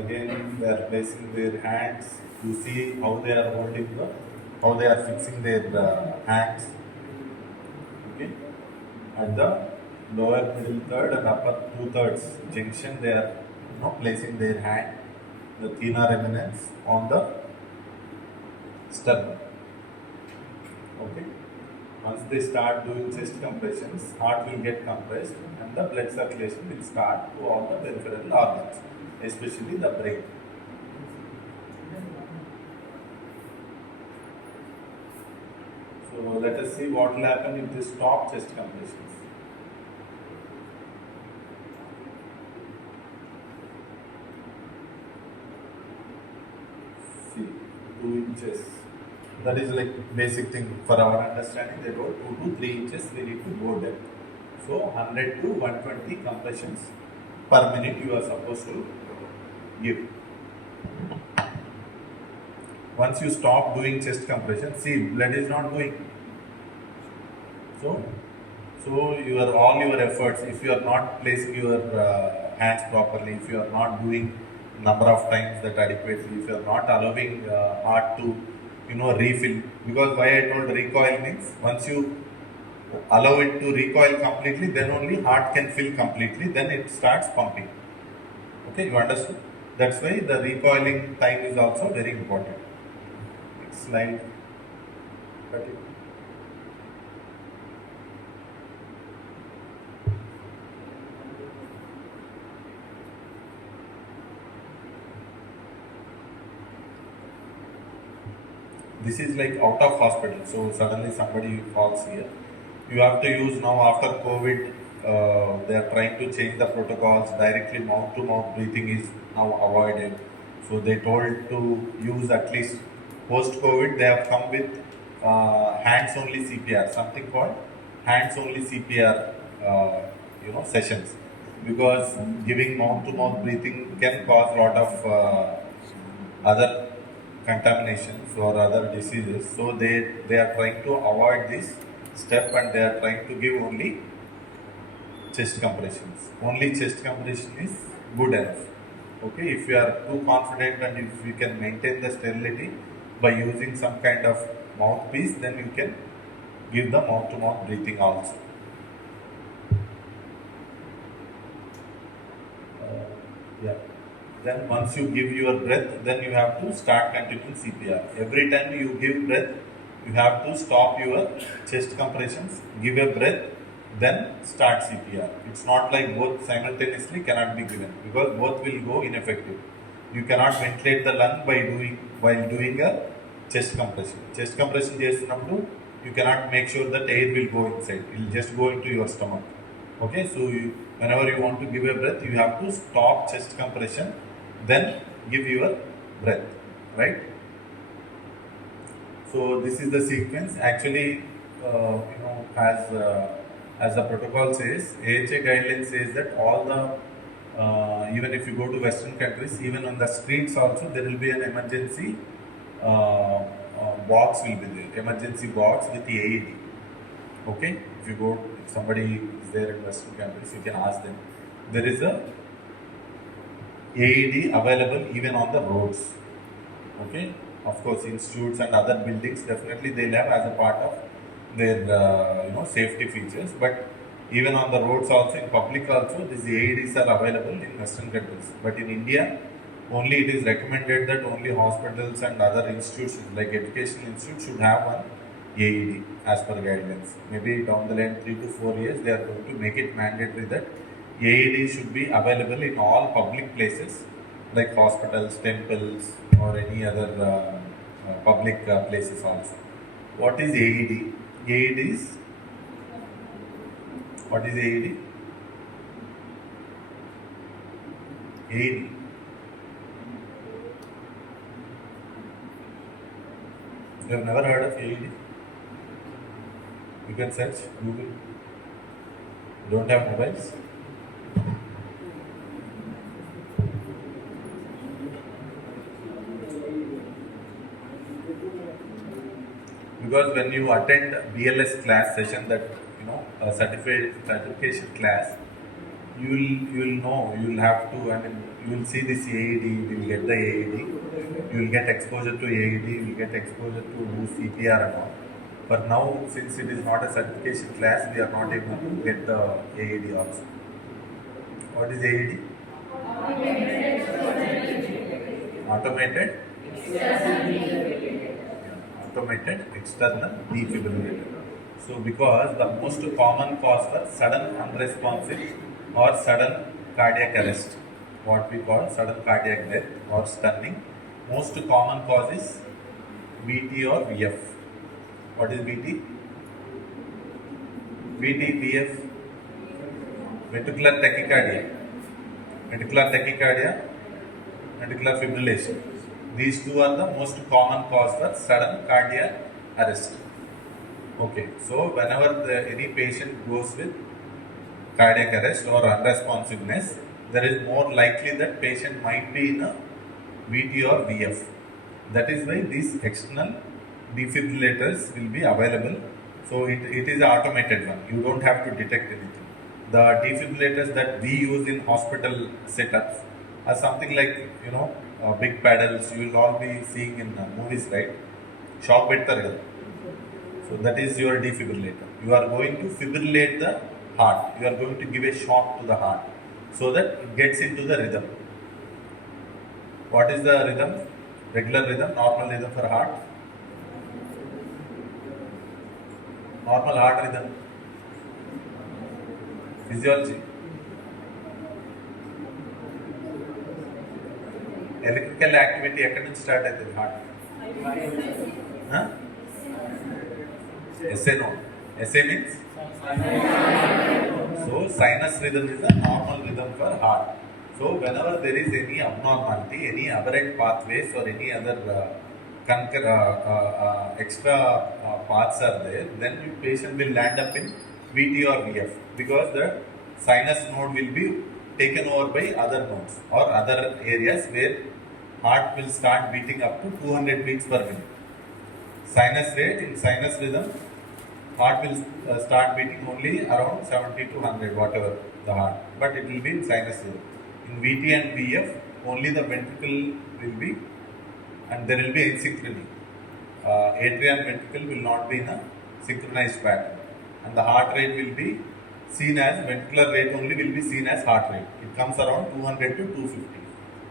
again, they are placing their hands. You see how they are holding how they are fixing their hands. Okay, at the lower middle third and upper 2/3 junction, they are placing their hand, the thenar eminence, on the sternum. Okay. Once they start doing chest compressions, heart will get compressed and the blood circulation will start to all the peripheral organs, especially the brain. So let us see what will happen if they stop chest compressions. See, 2 inches. That is like basic thing for our understanding. They go 2 to 3 inches. We need to go depth. So 100 to 120 compressions per minute you are supposed to give. Once you stop doing chest compression, see, blood is not going. So all your efforts, if you are not placing your hands properly, if you are not doing number of times that adequately, if you are not allowing heart to refill, because why I told recoil means once you allow it to recoil completely, then only heart can fill completely, then it starts pumping. Okay, you understood? That's why the recoiling time is also very important. Next slide. This is like out of hospital, so suddenly somebody falls here. You have to use now after COVID, they are trying to change the protocols. Directly mouth to mouth breathing is now avoided. So they told to use at least post COVID, they have come with hands only CPR, something called hands only CPR, sessions, because giving mouth to mouth breathing can cause a lot of other contaminations or other diseases. So they are trying to avoid this step and they are trying to give only chest compressions. Only chest compression is good enough. Okay, if you are too confident and if you can maintain the sterility by using some kind of mouthpiece, then you can give the mouth to mouth breathing also. Yeah. Then once you give your breath, then you have to start continuing CPR. Every time you give breath, you have to stop your chest compressions, give a breath, then start CPR. It's not like both simultaneously cannot be given, because both will go ineffective. You cannot ventilate the lung while doing a chest compression. Chest compression చేస్తున్నప్పుడు you cannot make sure that air will go inside. It will just go into your stomach. Okay, so whenever you want to give a breath, you have to stop chest compression, then give your breath, right? So this is the sequence. Actually, as the protocol says, AHA guideline says that all the even if you go to Western countries, even on the streets also there will be an emergency box will be there, emergency box with the AED. Okay, if somebody is there in Western countries, you can ask them. There is a AED available even on the roads. Okay, of course, institutes and other buildings definitely they'll have as a part of their safety features. But even on the roads also, in public also, these AEDs are available in Western countries. But in India, only it is recommended that only hospitals and other institutions like educational institutes should have one AED as per guidelines. Maybe down the line 3 to 4 years they are going to make it mandatory that AED should be available in all public places like hospitals, temples, or any other public places also. What is AED? AED is what is AED? AED. You have never heard of AED? You can search Google. Don't have mobiles? Because when you attend BLS class session, that a certification class, you'll know, you'll have to, you'll see this AED, you'll get the AED, you'll get exposure to AED, you'll get exposure to do CPR and all. But now, since it is not a certification class, we are not able to get the AED also. What is AED? Automated external defibrillator. So, because the most common cause for sudden unresponsive or sudden cardiac arrest, what we call sudden cardiac death or stunning, most common cause is VT or VF. What is VT? VT, VF, ventricular tachycardia, ventricular fibrillation. These two are the most common cause for sudden cardiac arrest. Okay, so whenever any patient goes with cardiac arrest or unresponsiveness, there is more likely that patient might be in a VT or VF. That is why these external defibrillators will be available. So it is an automated one. You don't have to detect anything. The defibrillators that we use in hospital setups are something like big paddles. You will all be seeing in movies, right? Shock bedtar. So that is your defibrillator. You are going to fibrillate the heart. You are going to give a shock to the heart so that it gets into the rhythm. What is the rhythm? Regular rhythm, normal rhythm for heart. Normal heart rhythm. Physiology. Electrical activity ఎక్కడి నుంచి start అవుతుంది heart? SA no. SA means? So sinus rhythm is a normal rhythm for heart. So whenever there is any abnormality, any aberrant pathways or any other extra paths are there, then the patient will land up in VT or VF because the sinus node will be taken over by other nodes or other areas where heart will start beating up to 200 beats per minute. Sinus rate in sinus rhythm, heart will start beating only around 70 to 100, whatever the heart, but it will be in sinus rhythm. In VT and VF, only the ventricle will be, and there will be asynchrony. Atrium ventricle will not be in a synchronized pattern, and the heart rate will be seen as, ventricular rate only will be seen as heart rate. It comes around 200 to 250.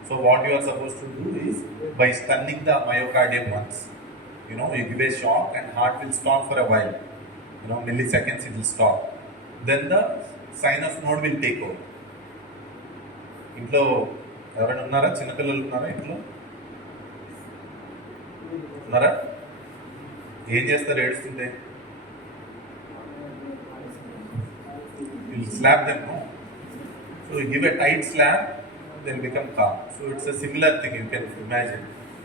So what you are supposed to do is, by stunning the myocardium once, you give a shock and heart will stop for a while. Milliseconds it will stop. Then the sinus node will take over. ఇంట్లో ఎవరైనా ఉన్నారా? చిన్నపిల్లలు ఉన్నారా ఇంట్లో? ఉన్నారా? ఏం చేస్తారు ఏడుస్తుంటే? You'll slap them, no? So you give a tight slap, they'll become calm. So it's a similar thing, you can imagine.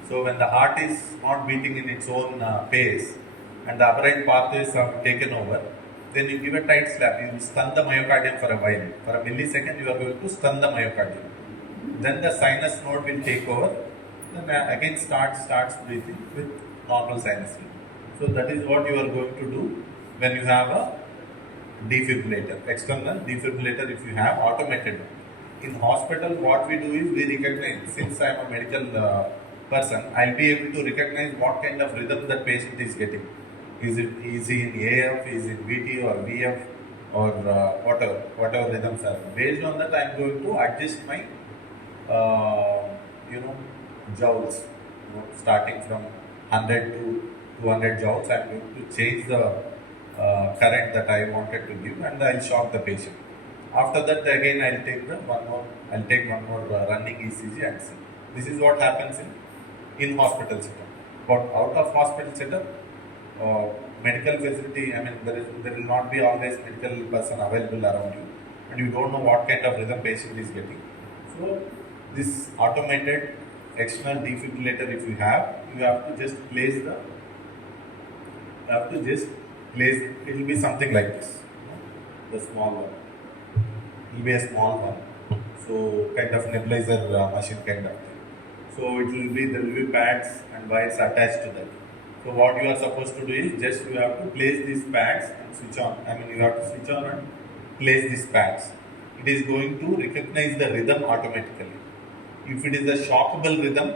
So when the heart is not beating in its own pace and the aberrant pathways are taken over, then you give a tight slap. You will stun the myocardium for a while. For a millisecond, you are going to stun the myocardium. Then the sinus node will take over. Then again starts breathing with normal sinus rhythm. So that is what you are going to do when you have a defibrillator, external defibrillator. If you have automated, in hospital, what we do is we recognize, since I am a medical person, I'll be able to recognize what kind of rhythm that patient is getting. Is he in AF, is it VT or VF or whatever rhythms are. Based on that, I'm going to adjust my joules. Starting from 100 to 200 joules, I'm going to change the current that I wanted to give, and I'll shock the patient. After that, again I'll take one more running ECG and see. This is what happens in hospital setup. But out of hospital setup, medical facility, I mean, there will not be always medical person available around you, and you don't know what kind of rhythm patient is getting. So this automated external defibrillator, if you have to just place it will be something like this, the small one. It will be a small one, so kind of nebulizer machine kind of thing. So there will be pads and wires attached to that. So what you are supposed to do is just you have to place these pads and switch on. I mean, you have to switch on and place these pads. It is going to recognize the rhythm automatically. If it is a shockable rhythm,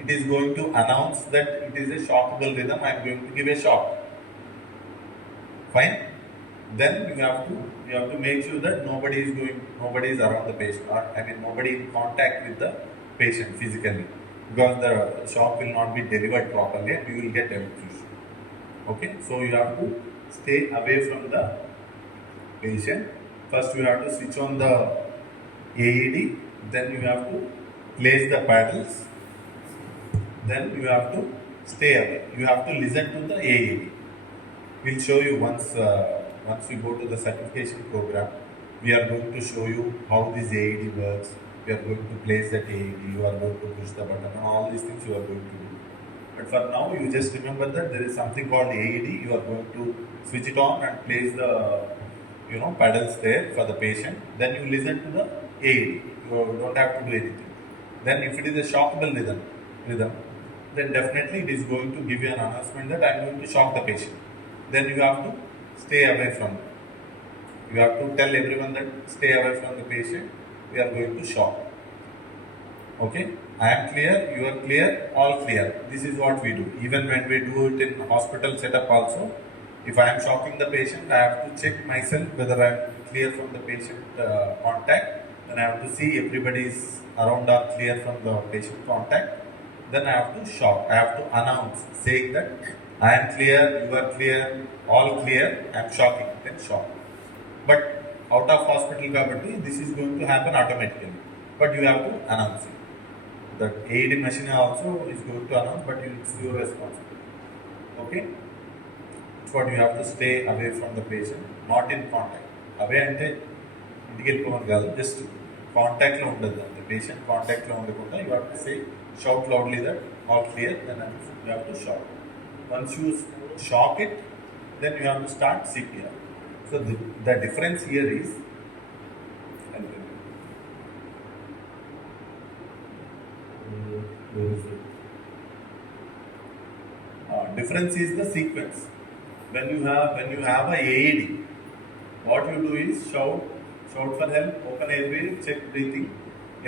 it is going to announce that it is a shockable rhythm. I am going to give a shock. Fine. Then you have to make sure that nobody is around the patient, or I mean nobody in contact with the patient physically, because the shock will not be delivered properly and you will get electrocution. Okay, so you have to stay away from the patient. First you have to switch on the AED, then you have to place the paddles, then you have to stay away. You have to listen to the AED. We'll show you once we go to the certification program. We are going to show you how this AED works. We are going to place that AED. You are going to push the button, and all these things you are going to do. But for now, you just remember that there is something called AED. You are going to switch it on and place the paddles there for the patient. Then you listen to the AED. You don't have to do anything. Then if it is a shockable rhythm, then definitely it is going to give you an announcement that I am going to shock the patient. Then you have to stay away from it. You have to tell everyone that stay away from the patient. We are going to shock. Okay? I am clear, you are clear, all clear. This is what we do. Even when we do it in hospital setup also, if I am shocking the patient, I have to check myself whether I am clear from the patient contact. Then I have to see everybody is around or clear from the patient contact. Then I have to shock. I have to announce, saying that I am clear, you are clear, all clear, I am shocking. Then shock. But out of hospital kabatti, this is going to happen automatically. But you have to announce it. The AED machine also is going to announce, but it's your responsibility. Okay? That's what you have to stay away from the patient, not in contact. Away ante ఇంటికి వెళ్ళిపోవడం కాదు, just కాంటాక్ట్లో ఉండదు. The patient కాంటాక్ట్లో ఉండకుండా you have to say, shout loudly that all clear, then you have to shock. Once you shock it, then you have to start CPR. So the difference here is, difference is the sequence. When you have a AED, what you do is shout for help, open airway, check breathing,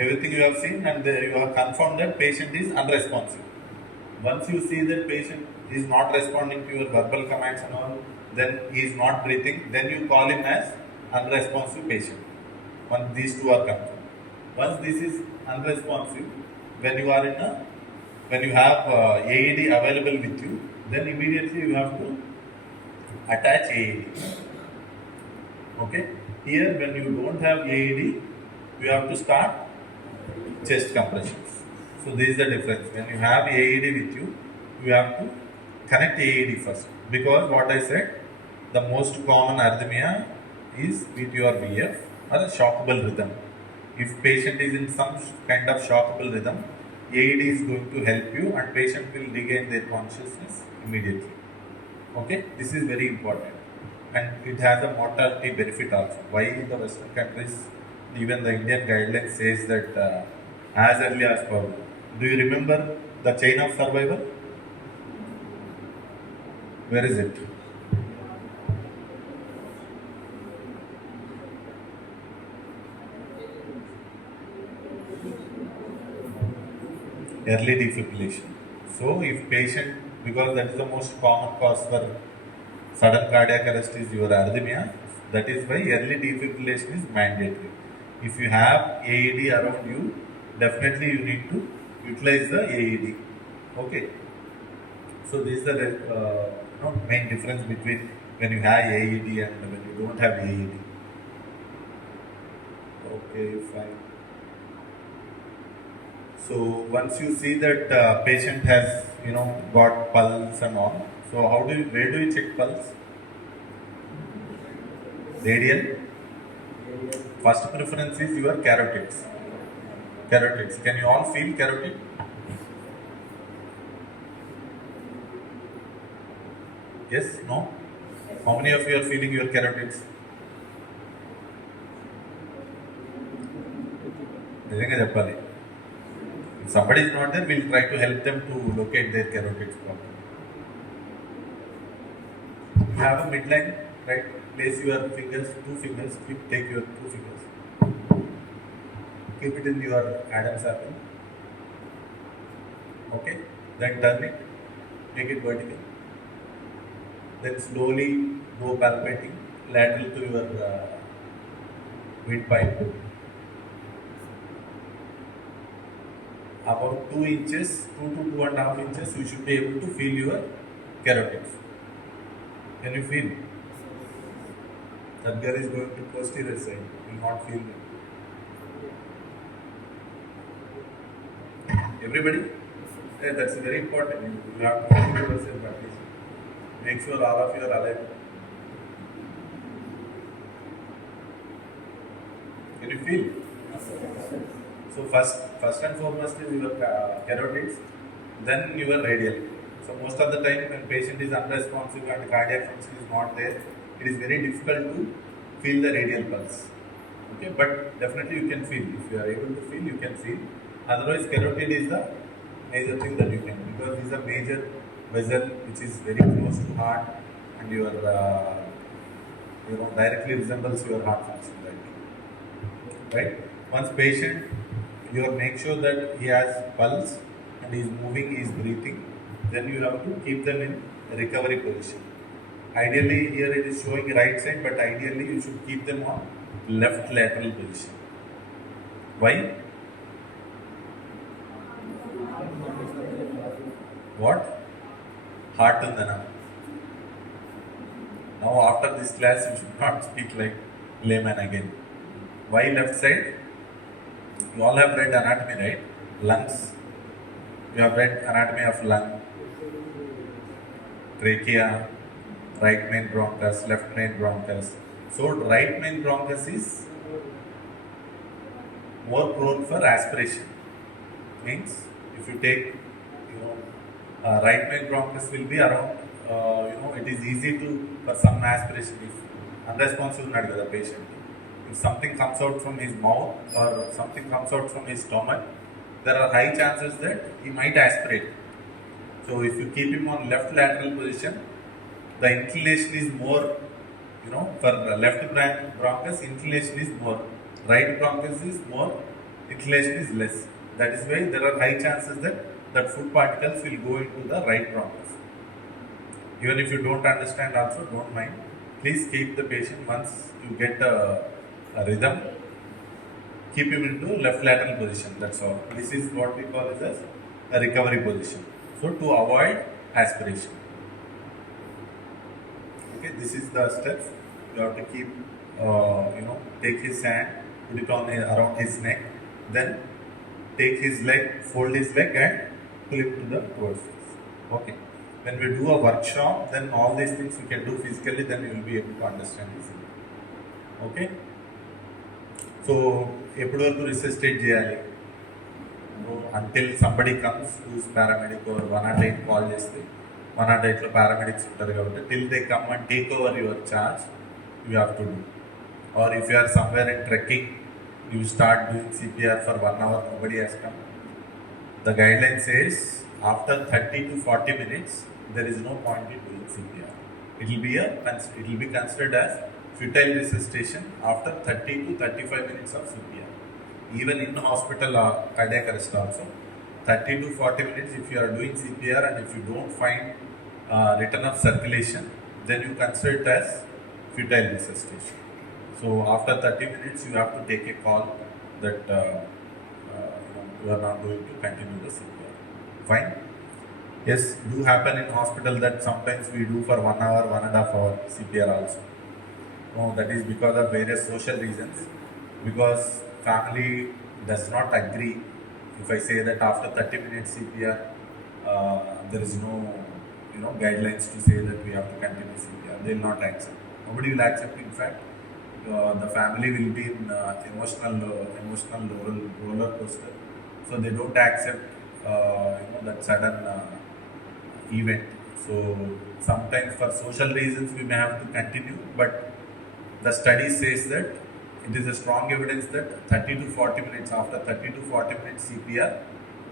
everything you have seen, and you have confirmed that patient is unresponsive. Once you see that patient is not responding to your verbal commands and all, then he is not breathing, then you call him as unresponsive patient. Once these two are confirmed. Once this is unresponsive, when you have AED available with you, then immediately you have to attach AED. Okay? Here, when you don't have AED, you have to start chest compressions. So this is the difference. When you have AED with you, you have to connect AED first. Because what I said, the most common arrhythmia is VT or VF or a shockable rhythm. If patient is in some kind of shockable rhythm, AED is going to help you and patient will regain their consciousness immediately. Okay, this is very important, and it has a mortality benefit also. Why in the Western countries, even the Indian guidelines says that as early as possible. Do you remember the chain of survival? Where is it? early defibrillation. So if patient, because that is the most common cause for sudden cardiac arrest is your arrhythmia, that is why early defibrillation is mandatory. If you have AED around you, definitely you need to utilize the AED. Okay. So this is the main difference between when you have AED and when you don't have AED. Okay, fine. So once you see that patient has got pulse and all, so where do you check pulse? Radial. First preference is your carotids. Carotids. Can you all feel carotid? Yes? No? How many of you are feeling your carotids? నిజంగా చెప్పాలి. If somebody is not there, we'll try to help them to locate their carotids properly. You have a midline, right? Place your fingers, 2 fingers, take your 2 fingers. Keep it in your Adam's apple. Okay? Then turn it, make it vertical. Then slowly go palpating lateral to your windpipe. About 2 inches, 2 to 2.5 inches, you should be able to feel your carotids. Can you feel? That girl is going to posterior side, you will not feel them. Everybody? Yeah, that's very important. You have to feel yourself at least. Make sure all of you are alive. Can you feel? So first and foremost is your carotids, then your radial. So most of the time when patient is unresponsive and cardiac function is not there, it is very difficult to feel the radial pulse. Okay, but definitely you can feel. If you are able to feel, you can feel. Otherwise, carotid is the major thing that you can, because it is a major vessel which is very close to heart and your directly resembles your heart function. Right? Once patient, you make sure that he has pulse and he is moving, he is breathing, then you have to keep them in recovery position. Ideally, here it is showing right side, but ideally you should keep them on left lateral position. Why? What? Heart and then. Now after this class, you should not speak like layman again. Why left side? You all have read anatomy, right? Lungs. You have read anatomy of lung, trachea, right main bronchus, left main bronchus. So right main bronchus is more prone for aspiration. Means if you take, right main bronchus will be around, it is easy to for some aspiration if unresponsive not the patient. If something comes out from his mouth or something comes out from his stomach, there are high chances that he might aspirate. So if you keep him on left lateral position, the inclination is more, for left bronchus, inclination is more. Right bronchus is more, inclination is less. That is why there are high chances that food particles will go into the right bronchus. Even if you don't understand also, don't mind. Please keep the patient once you get a rhythm, keep him into left lateral position, that's all. This is what we call as a recovery position. So to avoid aspiration. Okay, this is the steps. You have to keep, take his hand, put it on around his neck, then take his leg, fold his leg and pull it to the towards us. Okay. When we do a workshop, then all these things you can do physically, then you will be able to understand easily. Okay. So, ఎప్పటి వరకు resuscitate చేయాలి? Until somebody comes who is paramedic or 108 call చేస్తే 108 లో paramedics ఉంటారు కాబట్టి till they come and take over your charge, you have to do. Or if you are somewhere in trekking, you start doing CPR for 1 hour, nobody has come. The guideline says after 30 to 40 minutes, there is no point in doing CPR. It will be considered as futile resuscitation after 30 to 35 minutes of CPR. Even in hospital cardiac arrest also, 30 to 40 minutes if you are doing CPR and if you don't find return of circulation, then you consider it as futile resuscitation. So after 30 minutes, you have to take a call that you are not going to continue the CPR. Fine. Yes, do happen in hospital that sometimes we do for 1 hour, 1.5 hour CPR also. No, that is because of various social reasons. Because family does not agree. If I say that after 30 minutes CPR, there is no guidelines to say that we have to continue CPR. They will not accept. Nobody will accept. In fact, the family will be in emotional roller coaster. So they don't accept that sudden event. So sometimes for social reasons we may have to continue, but the study says that it is a strong evidence that 30 to 40 minutes, after 30 to 40 minutes CPR,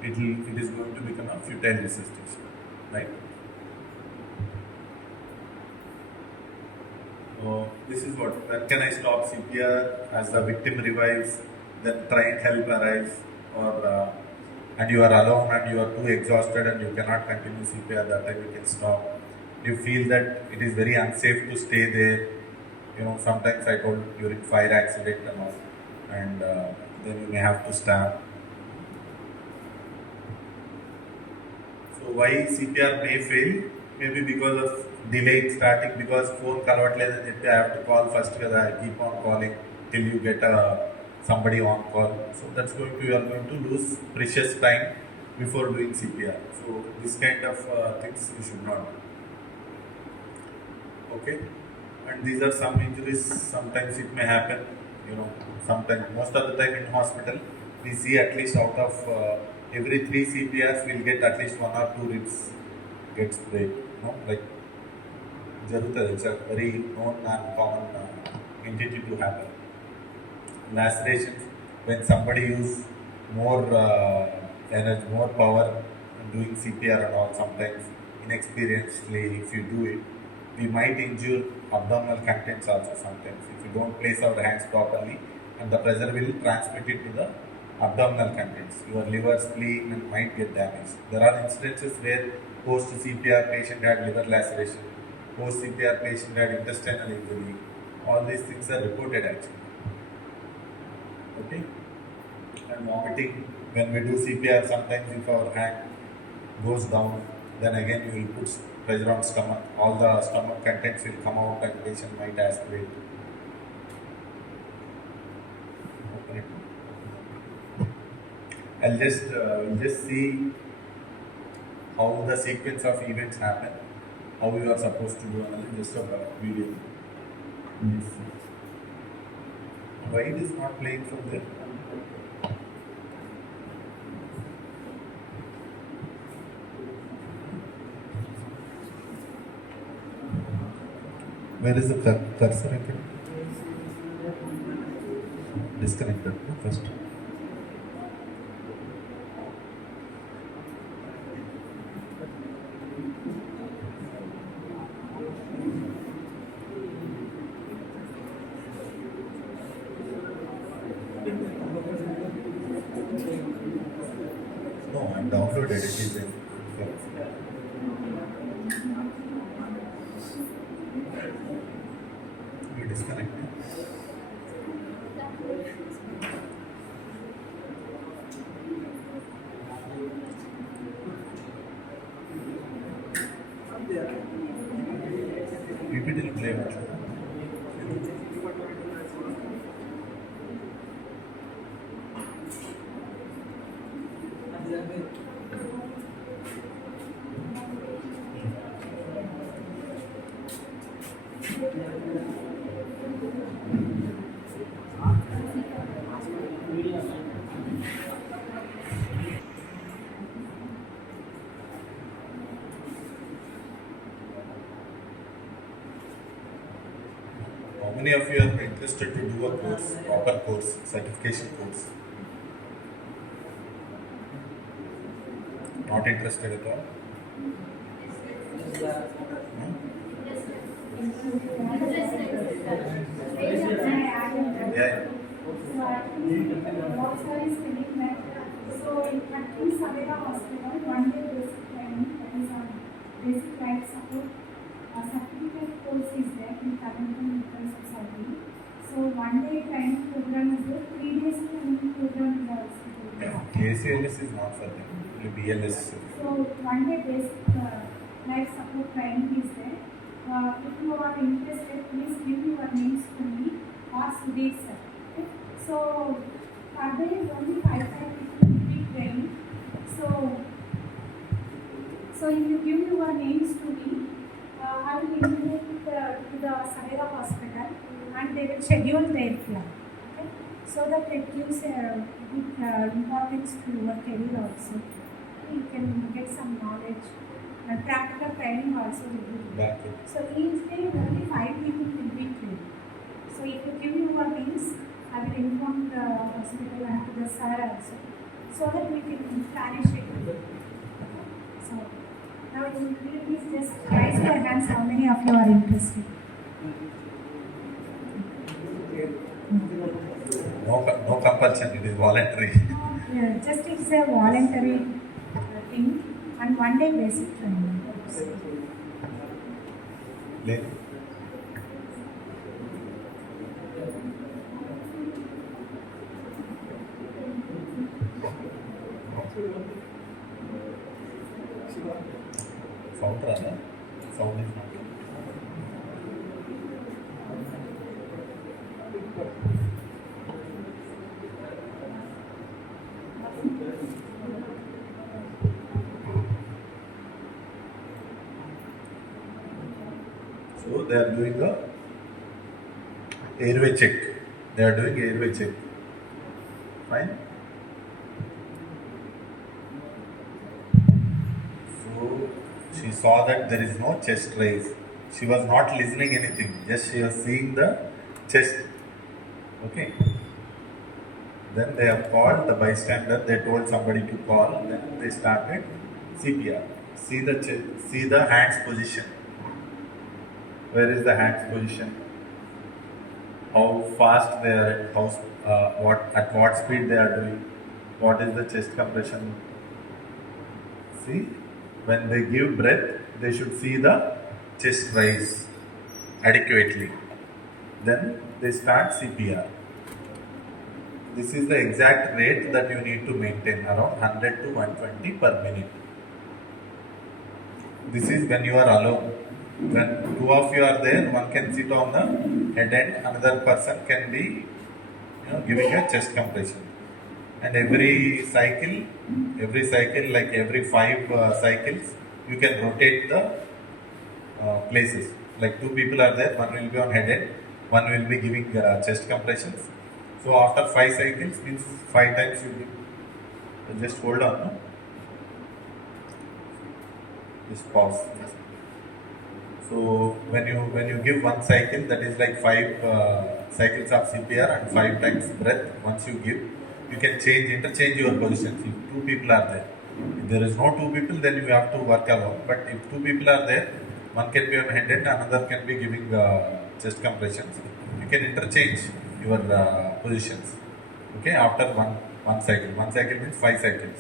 it is going to become a futile resuscitation, right? So this is what, when can I stop CPR? As the victim revives, then try and help arrives, or and you are alone and you are too exhausted and you cannot continue CPR, that time you can stop. You feel that it is very unsafe to stay there. Sometimes I told during fire accident and all, and then you may have to stop. So why CPR may fail? Maybe because of delayed starting, because phone కలవట్లేదు చెప్పి I have to call first కదా, I keep on calling till you get somebody on call. So that's you are going to lose precious time before doing CPR. So this kind of things you should not do. Okay. And these are some injuries. Sometimes it may happen, sometimes, most of the time in hospital, we see at least out of every 3 CPRs, we'll get at least 1 or 2 ribs gets break. Like Jaruta, it's a very known and common entity to happen. Lacerations, when somebody uses more energy, more power doing CPR and all, sometimes inexperiencedly, if you do it, we might injure abdominal contents also sometimes. If you don't place our hands properly, and the pressure will transmit it to the abdominal contents, your liver, spleen and might get damaged. There are instances where post-CPR patient had liver laceration, post-CPR patient had intestinal injury. All these things are reported actually. Okay? And vomiting, when we do CPR, sometimes if our hand goes down, then again you will put pressure on stomach, all the stomach contents will come out and patient might aspirate. I'll just see how the sequence of events happen, how you are supposed to do analysis, just a video. Yes. Why it is not playing from there? Where is the cursor? Disconnected first. No, I'm downloaded. It is in. You disconnect. PPT play what? How many of you are interested to do a course, proper course, certification course? Not interested at all? Hmm? Yeah. So in Savera Hospital, 1 day basic training, that is our basic life support certificate course is there in American Medical Society. So 1 day training program is there, 3 days training program is also there. ACLS is not for them, only BLS. So 1 day basic life support training is there. If you are interested, please give your names to me or Sudhir sir. Okay? So there is only 5 people will be training. So if you give your names to me, I will intimate to the Savera Hospital and they will schedule their plan. Okay? So that it gives good importance to your career also. You can get some knowledge and practical training also will be there. So each day only 5 people will be trained. So if you give your names, I will inform the hospital and to the sir also, so that we can plan a schedule. So now you will please just raise your hands how many of you are interested. No compulsion, it is voluntary. Just it's a voluntary thing and 1 day basic training. Sound rather, sound is not. So they are doing a airway check. They are doing airway check. Fine. So she saw that there is no chest raise. She was not listening anything. Just she was seeing the chest. Okay. Then they have called the bystander. They told somebody to call. Then they started CPR. See the hands position. Where is the hands position? How fast they are, at what speed they are doing, what is the chest compression. See, when they give breath, they should see the chest rise adequately. Then they start CPR. This is the exact rate that you need to maintain, around 100 to 120 per minute. This is when you are alone. When 2 of you are there, one can sit on the head end, another person can be giving a chest compression. And every cycle like every 5 cycles, you can rotate the places. Like 2 people are there, one will be on head end, one will be giving chest compressions. So after 5 cycles means 5 times you give. So just hold on. No? Just pause. So when you give 1 cycle, that is like 5 cycles of CPR and 5 times breath. Once you give, you can interchange your positions. If 2 people are there, if there is no 2 people, then you have to work alone. But if 2 people are there, one can be on head end, another can be giving chest compressions. You can interchange your positions. Okay, after one cycle. 1 cycle means 5 cycles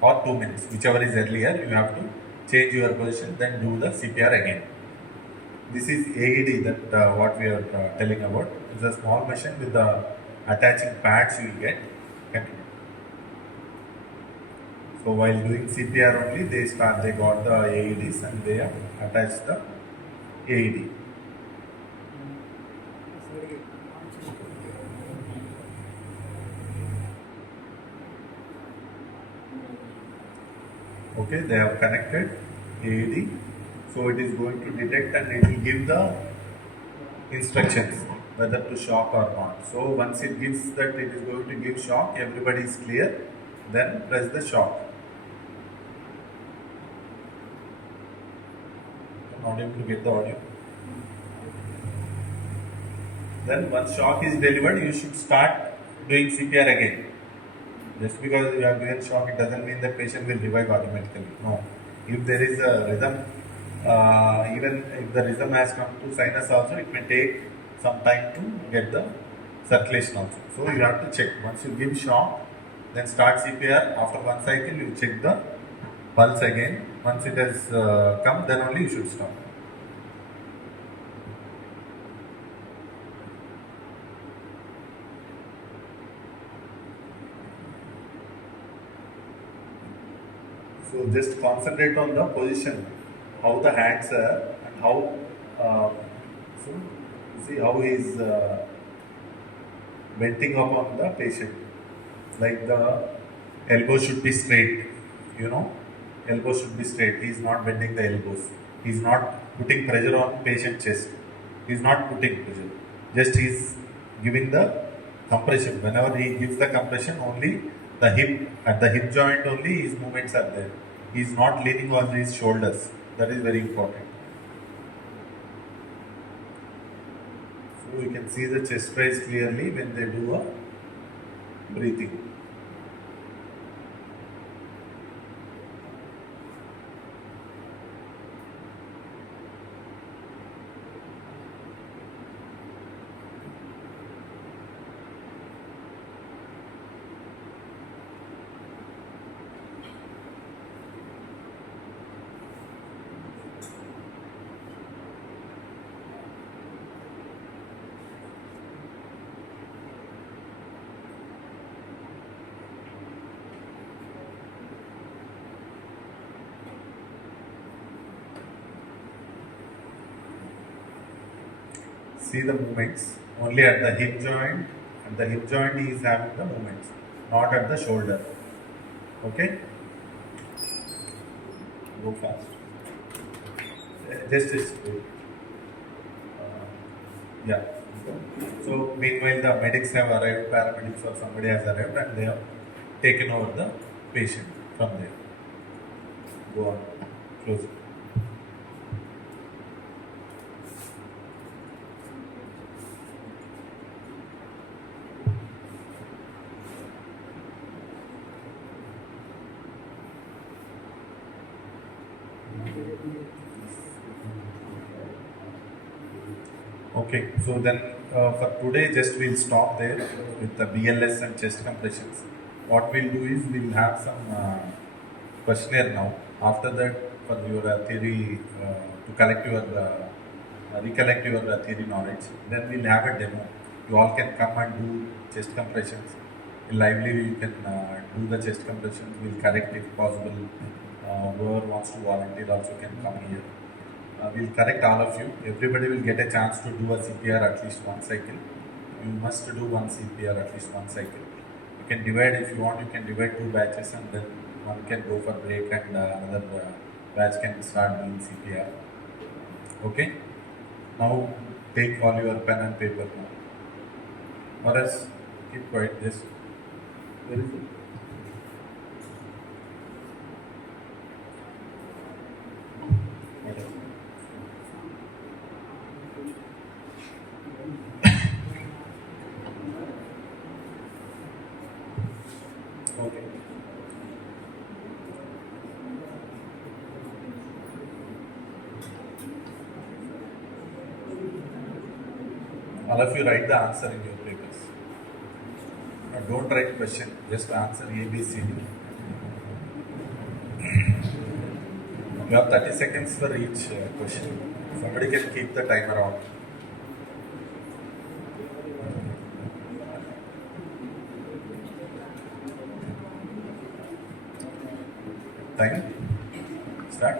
or 2 minutes, whichever is earlier. You have to change your position, then do the CPR again. This is AED that what we are telling about. It's a small machine with the attaching pads you will get. Continue. So while doing CPR only, they got the AEDs and they have attached the AED. Okay, they have connected AED. So it is going to detect and it will give the instructions whether to shock or not. So once it gives that it is going to give shock, everybody is clear, then press the shock. I'm not able to get the audio. Then once shock is delivered, you should start doing CPR again. Just because you have given shock, it doesn't mean the patient will revive automatically. No. If there is a rhythm, even if the rhythm has come to sinus also, it may take some time to get the circulation also. So you have to check. Once you give shock, Then start CPR. After one cycle, you check the pulse again. Once it has come, then only you should stop. So just concentrate on the position, how the hands are, and how. So see how he is bending upon the patient. Like the elbow should be straight, you know, elbow should be straight. He is not bending the elbows. He is not putting pressure on patient chest. He is not putting pressure. Just he is giving the compression. Whenever he gives the compression, only the hip, at the hip joint only his movements are there. He is not leaning on his shoulders. That is very important. So you can see the chest rise clearly when they do a breathing. See the movements only at the hip joint, and the hip joint he is having the movements, not at the shoulder. Okay? Go fast. Just yeah. So meanwhile the medics have arrived, paramedics or somebody has arrived, and they have taken over the patient from there. Go on, close it. Okay, so then for today, just we'll stop there with the BLS and chest compressions. What we'll do is we'll have some questionnaire now. After that, for your theory, to collect your recollect your theory knowledge, then we'll have a demo. You all can come and do chest compressions. Lively, you can do the chest compressions. We'll correct if possible. Whoever wants to volunteer also can come here. We'll correct all of you. Everybody will get a chance to do a CPR at least one cycle. You must do one CPR at least one cycle. You can divide if you want. You can divide 2 batches, and then one can go for break, and another batch can start doing CPR. Okay. Now take all your pen and paper now. Or else keep quiet. Just where is it? Okay. All of you write the answer in your papers. Don't write question, just answer A, B, C, D. You have 30 seconds for each question. Somebody can keep the timer on. Time? Start?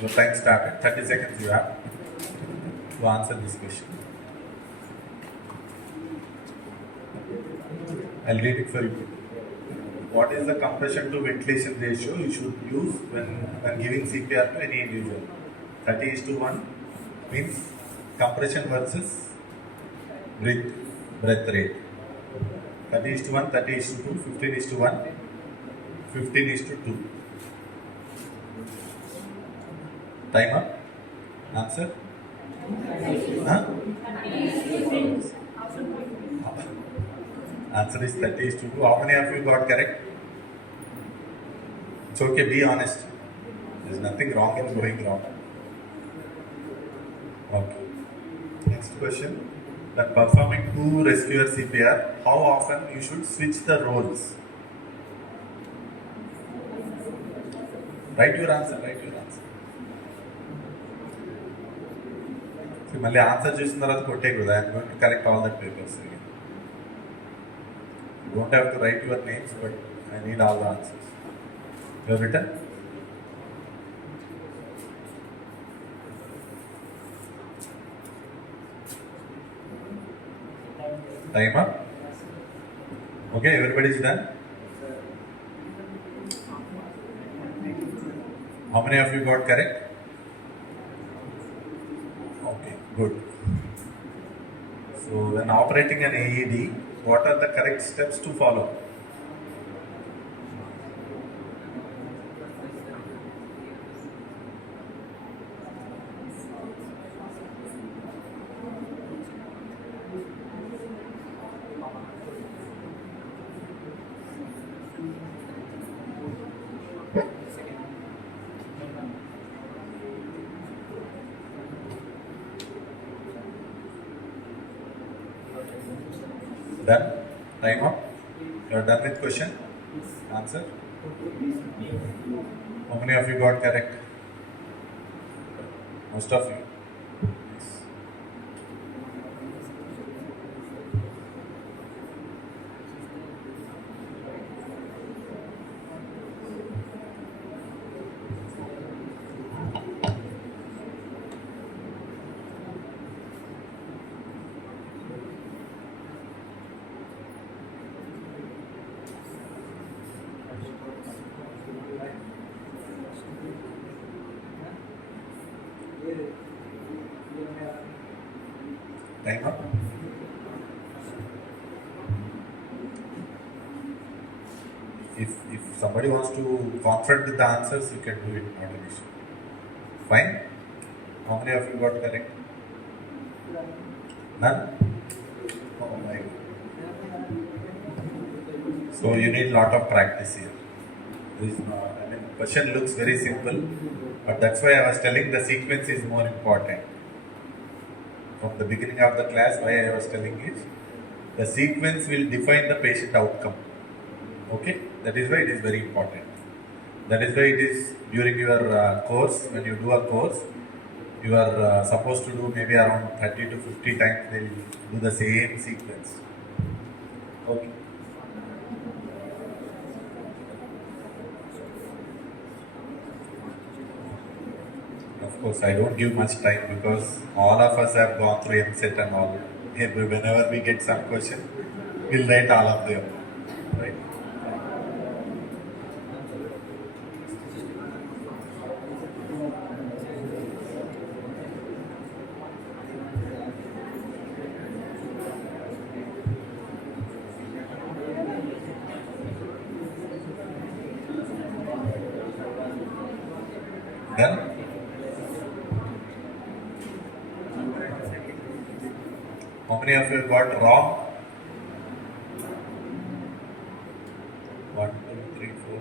Your time started. 30 seconds you have to answer this question. I'll read it for you. What is the compression to ventilation ratio you should use when giving CPR to any individual? 30:1 means compression versus breath rate. 30:1, 30:2, 15:1, 15:2. Time up. Answer? Huh? Answer is 30:2. How many of you got correct? It's okay, be honest. There's nothing wrong in going wrong. Okay. Next question. that performing two rescuer CPR, how often you should switch the roles? Write your answer. See, మళ్ళీ answer చూసిన తర్వాత కొట్టేయకూడదు. I am going to collect all the papers again. You don't have to write your names, but I need all the answers. You have written? Time up? Okay, everybody is done? How many of you got correct? Okay, good. So when operating an AED, what are the correct steps to follow? Done? Time up? You are done with question? Answer? How many of you got correct? Most of you. Yes. Time up? If somebody wants to confront with the answers, you can do it, not an issue. Fine? How many of you got correct? None? Oh my God. So you need lot of practice here. There is no, question looks very simple, but that's why I was telling the sequence is more important. From the beginning of the class, why I was telling is, the sequence will define the patient outcome. Okay? That is why it is very important. That is why it is during your course, when you do a course, you are supposed to do maybe around 30 to 50 times, they will do the same sequence. Okay. Of course, I don't give much time because all of us have gone through MSET and all. Whenever we get some question, we'll write all of them. Right? Done? How many of you got wrong? 1, 2, 3, 4.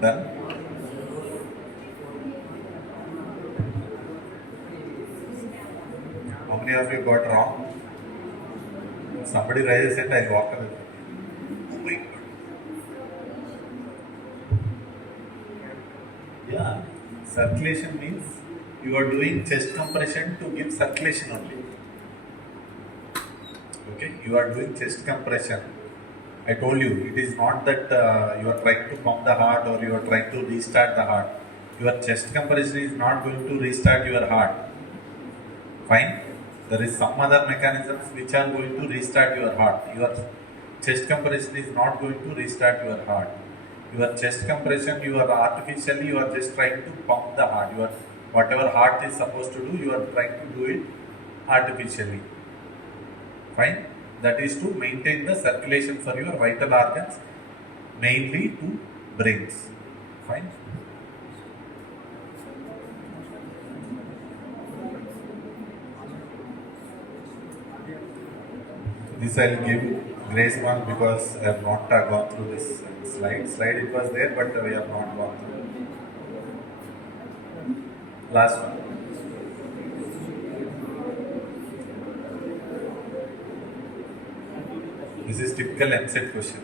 Done? How many of you got wrong? If somebody raises it, I'll walk away. Oh my God. Yeah, circulation means you are doing chest compression to give circulation only. Okay, you are doing chest compression. I told you, it is not that you are trying to pump the heart or you are trying to restart the heart. Your chest compression is not going to restart your heart. Fine? There is some other mechanisms which are going to restart your heart. Your chest compression is not going to restart your heart. Your chest compression, you are artificially, you are just trying to pump the heart. You are, whatever heart is supposed to do, you are trying to do it artificially. Fine? That is to maintain the circulation for your vital organs, mainly to brains. Fine? This I'll give grace mark because I have not gone through this slide. Slide it was there, but we have not gone through. Last one. This is typical MSET question.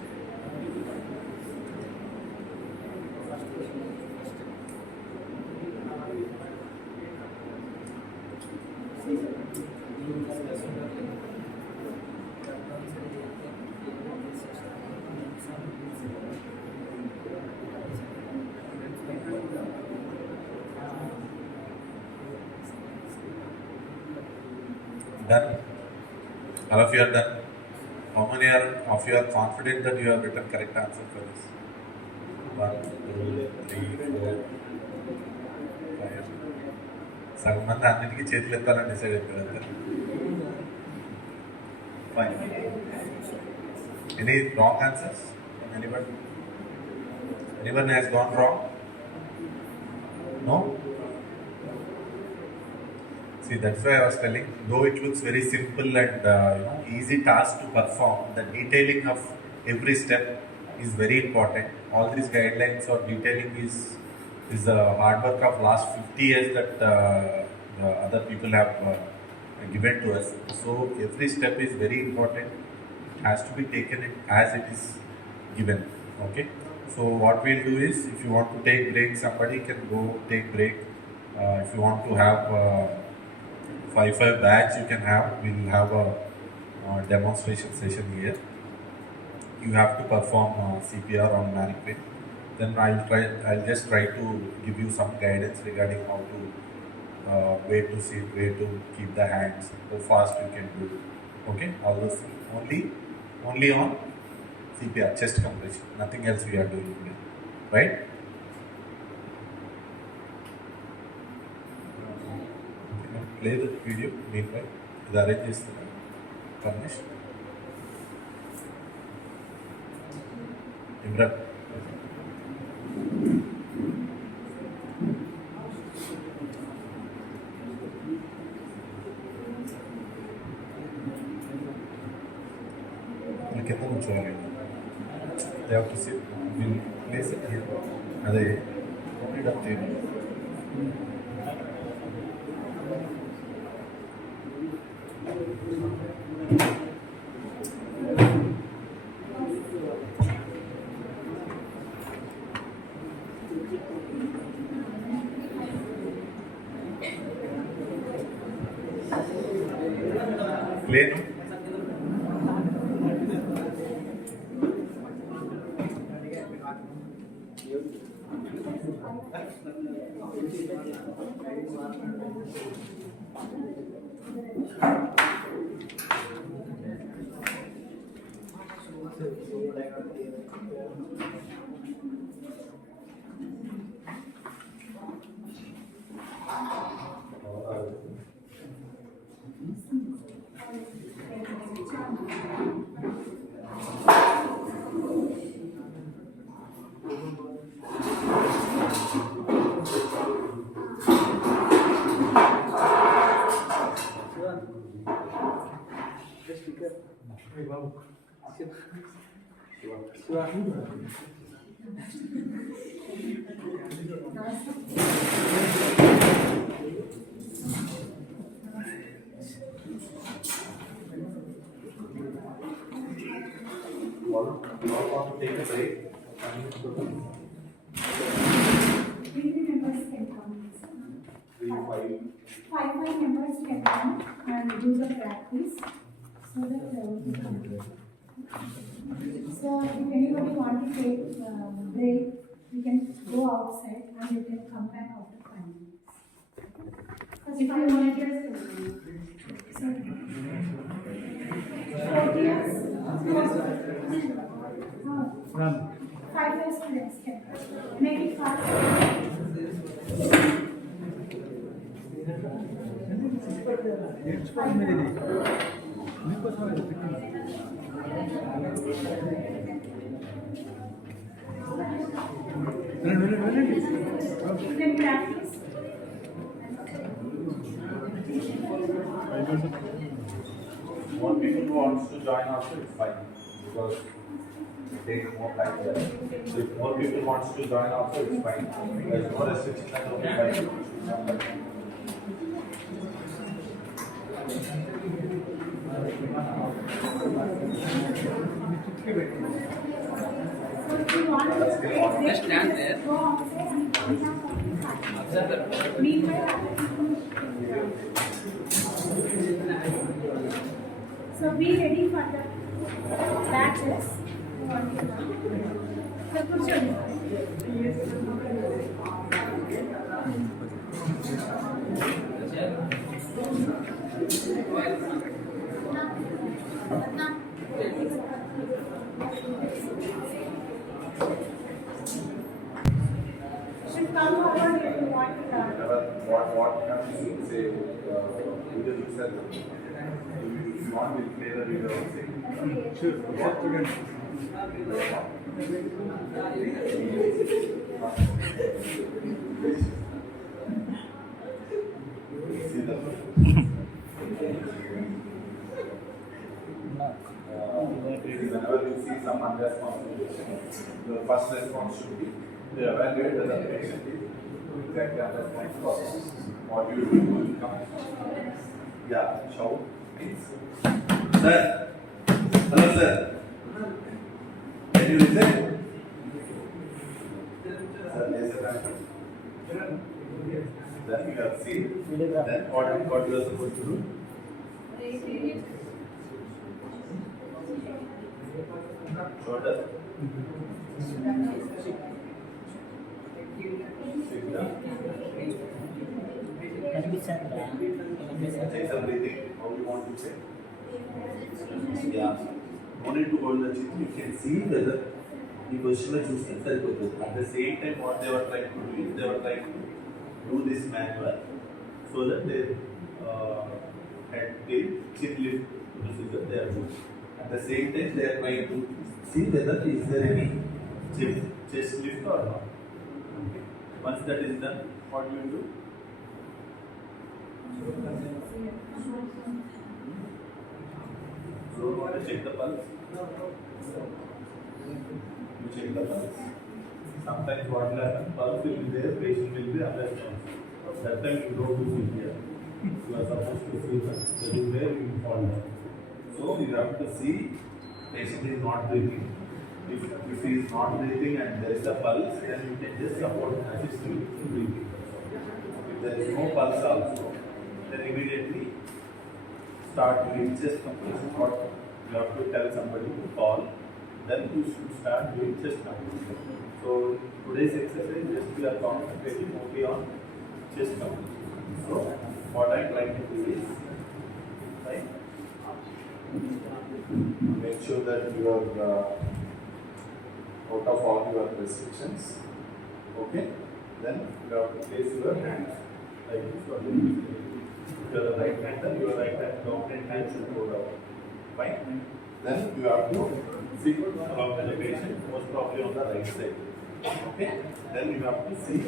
Done. All of you are done. How many of you are confident that you have written correct answer for this? 1, 2, 3, 4, 5. సగం మంది అన్నిటికీ చేతులు ఎత్తాలని decide అయిపోయారు. Fine. Any wrong answers from anybody? Anyone has gone wrong? No? See, that's why I was telling, though it looks very simple and easy task to perform, the detailing of every step is very important. All these guidelines or detailing is the hard work of last 50 years that other people have given to us. So every step is very important. It has to be taken as it is given. Okay. So what we'll do is, if you want to take break, somebody can go take break. If you want to have 5 batch, you can have. We'll have a demonstration session here. You have to perform CPR on mannequin. Then I'll just try to give you some guidance regarding how to where to sit, where to keep the hands, how fast you can do. Okay, all those things. Only on CPR, chest compression. Nothing else we are doing here, right? Play the video meanwhile. The arrange is furnished. Imran. They have to sit. We'll place it here. And they put it up there. Play. Take a break. 3 members can come. 3, 5. 5 members can come and do the practice so that we can. So if anybody want to take break, we can go outside and you can come back after 5 minutes. Because if I want to 4 years. 5 years students can make it fast. You can practice. more people who wants to join also, it's fine because it takes more time there. So if more people wants to join also, it's fine. There's no restriction as only 5 people. So if you want to take Just stand there. go outside and come back. Meanwhile, other people. So be ready for the batches. So కూర్చోండి. Should come forward if you want to learn. What can you say? Video you said. If you want, we'll play the video also. Sure. What students? See the whenever you see some unresponsibility, your first response should be to evaluate whether the patient is exactly understanding what you do. You come. Yeah, shout, please. Sir, hello sir. Can you listen? Sir, yes sir. Then you have seen. Then what you are supposed to do? Shoulder. Sit down. Take some breathing. How you want to say? Yeah. No need to hold the chin. You can see whether the question is just at the same time what they were trying to do is they were trying to do this manual so that they head tail chin lift procedure they are doing. At the same time they are trying to see whether is there any chest lift or not. Okay. Once that is done, what you will do? So you want to check the pulse? You check the pulse. Sometimes what will happen, pulse will be there, patient will be unresponsive. That time you don't do CPR. You are supposed to feel that is where you fall down. So you have to see patient is not breathing. If he is not breathing and there is a pulse, then you can just support and assist him in breathing. If there is no pulse also, then immediately start doing chest compression. What you have to tell somebody to call, then you should start doing chest compression. So today's exercise, just we are concentrating only on chest compression. So what I am trying to do is, right, make sure that you are out of all your restrictions. Okay, then you have to place your hands like this or like this. If you are the right hander, your right hand dominant hand should go down. Fine. Then you have to sit along the patient, most probably on the right side. Okay. Then you have to see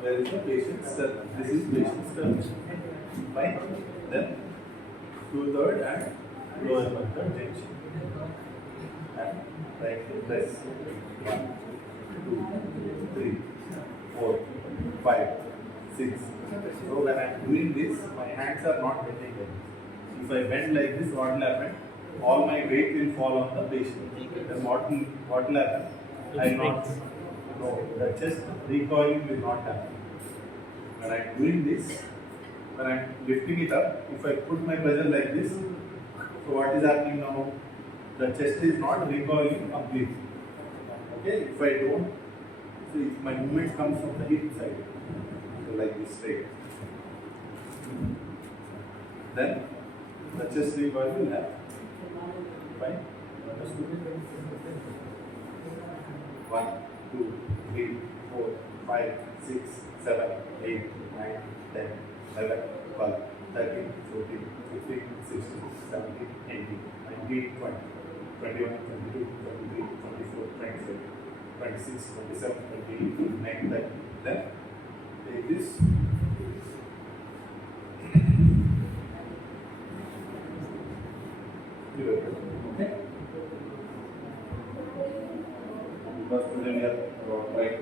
where is the patient's sternum. This is patient's sternum. Fine. Then 2/3 and lower 1/3 tension. And right to press 1, 2, 3, 4, 5, 6. So when I am doing this, my hands are not bending like this. If I bend like this, what will happen? All my weight will fall on the patient. Then what will happen? I will not. No, the chest recoiling will not happen. When I am doing this, when I am lifting it up, if I put my pressure like this, so what is happening now? The chest is not recoiling completely. Okay, if I don't, so if my movement comes from the hip side, so like this straight, then the chest recoil will happen. Fine? Understood? 1, 2, 3, 4, 5, 6, 7, 8, 9, 10, 11, 12, 13, 14, 15, 16, 17, 18, 19, 20. 21, 22, 23, 24, 27, 26, 27, 28, 29, 30. Then take this.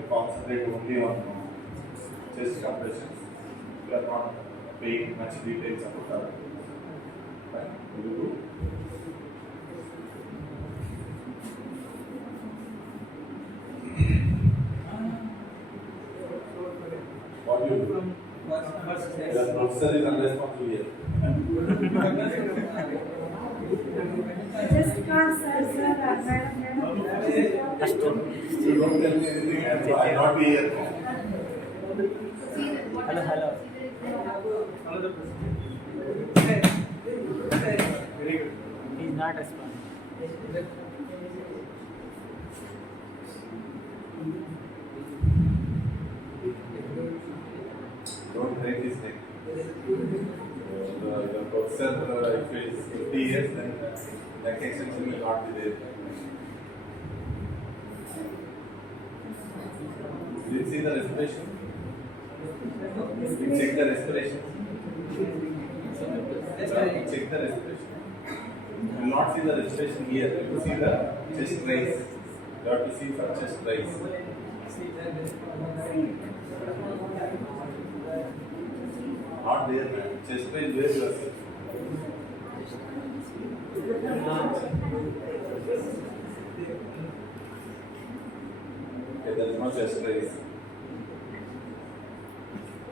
concentrate only on chest compressions. We are not paying much details about that. Fine. Will you do? What do you do? The professor is unresponsible here. Just can't, sir, madam. You don't tell me anything, and so I'll not be here. Hello, hello. He's not responding. Don't break his neck. The professor, if it is 50 years, then neck extension will not be there. Did you see the respiration? You check the respiration. Check the respiration. You will not see the respiration here. You will see the chest raise. You have to see for chest raise. Not there, man. Chest raise where you are sitting. Okay, there is no chest raise.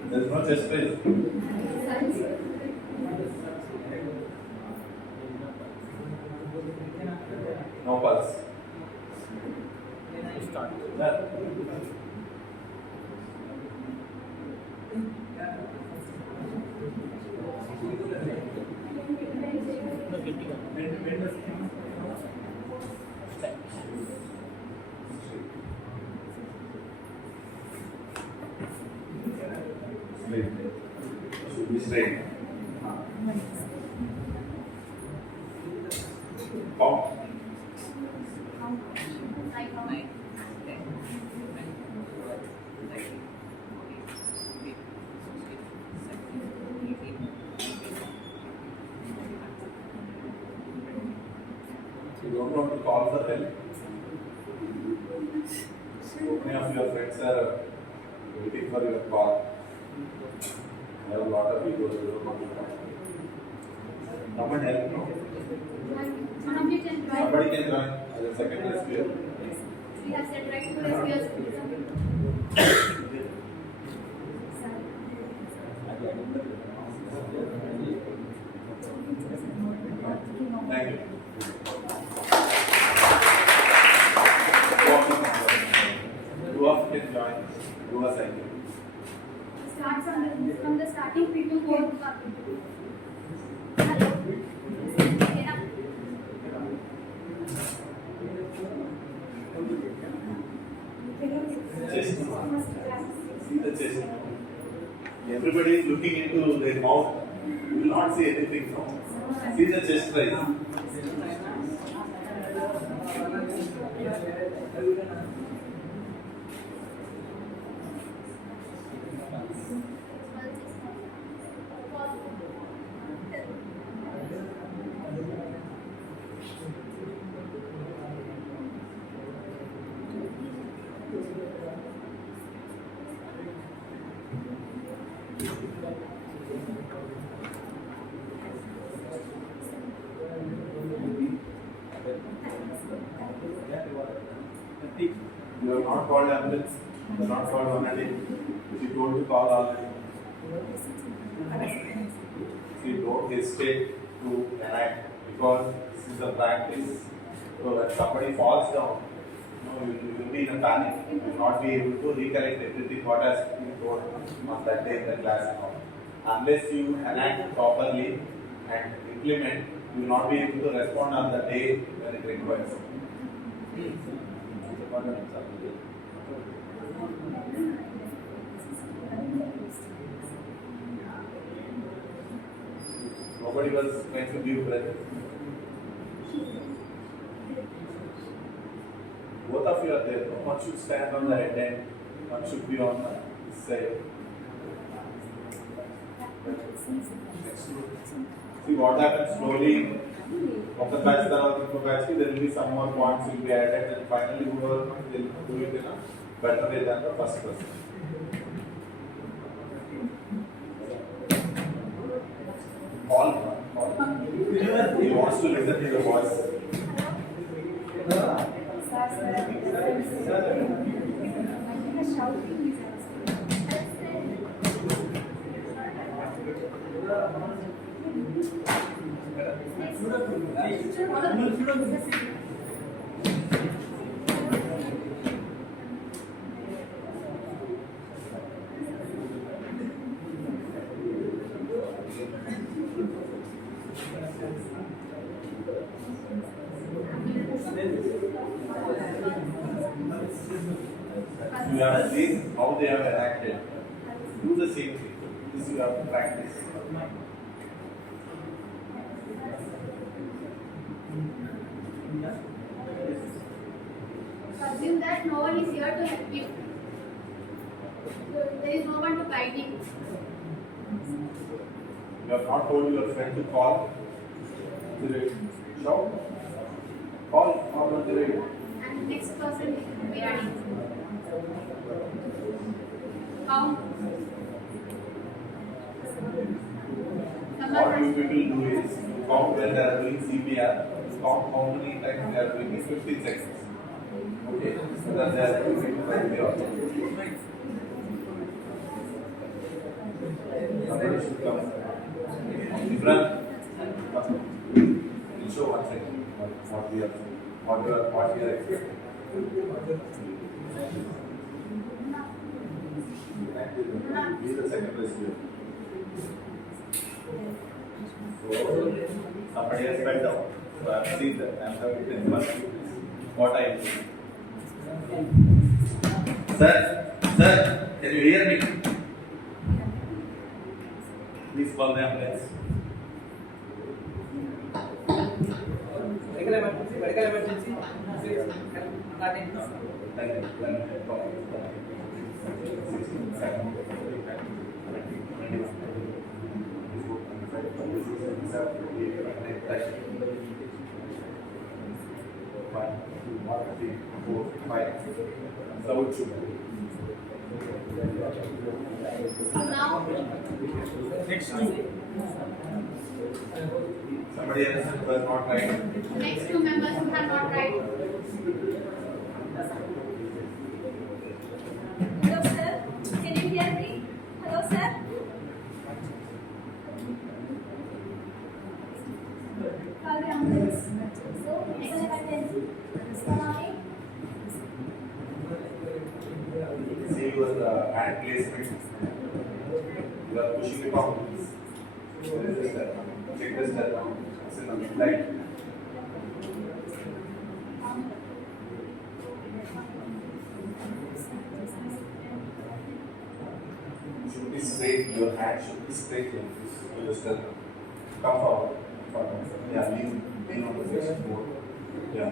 There is no chest raise. No pulse. Yeah. No, guilty one. Straight. Should be straight. Count. You don't want to call for help. Many of your friends are waiting for your call. I have a lot of people who don't want to call. Come and help, no? Somebody can join as a second rescuer. We have said right to rescuers. Thank you. Two of you can join. Do a cycle. Start from the starting people go to hello. Get up. Chest. See the chest. Everybody is looking into their mouth. You will not see anything from. See the chest rise. You have not called ambulance. You have not called 118. She told to call already. See, don't hesitate to enact because this is a practice. So when somebody falls down, you will be in a panic. You will not be able to recollect everything what has been told on that day in the class and all. Unless you enact properly and implement, you will not be able to respond on the day when it requires. Nobody was trying to give breath. Both of you are there. No one should stand on the head end. One should be on the side. See what happens slowly. Of the batch, there will be some more points will be added, and finally, whoever will do it in a better way than the first person. Paul, he wants to listen to the voice. Shouting is You have seen how they have enacted. Do the same thing. This you have to practice. Assume that no one is here to help you. There is no one to guide you. You have not told your friend to call the radio. Shout. Call on the radio. And next person will be ready. Count. What you people do is count when they are doing CPR, count how many times they are doing it, 15 seconds. Okay, so that they are doing it right there. Somebody should come. Imran, we'll show 1 second what we are expecting. He is the second rescue. So somebody has fell down. So I have seen that. I am the witness. What I do. Sir, can you hear me? Please call the ambulance. Medical emergency. So now, Next two. Somebody else who was not right. next two members who have not tried. Hello, sir. Can you hear me? Hello, sir. Call the ambulance. So, medical emergency. Nine. See your hand placement. You are pushing it out. There is a step. Check the step. It's in the light. You should be straight. Your hand should be straight like this. You just come forward. Yeah, lean on the section board. Yeah.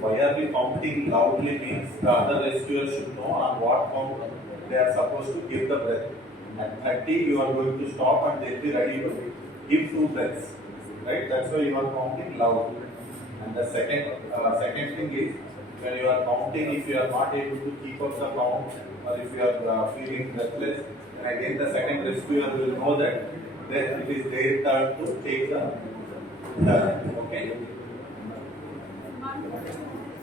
Why are we counting loudly means the other rescuers should know on what count they are supposed to give the breath. At 30, you are going to stop and they'll be ready to give 2 breaths. Right? That's why you are counting loud. And the second thing is, when you are counting, if you are not able to keep up the count or if you are feeling breathless, then again the second rescuer will know that then it is their turn to take the turn. Okay? 1, 2,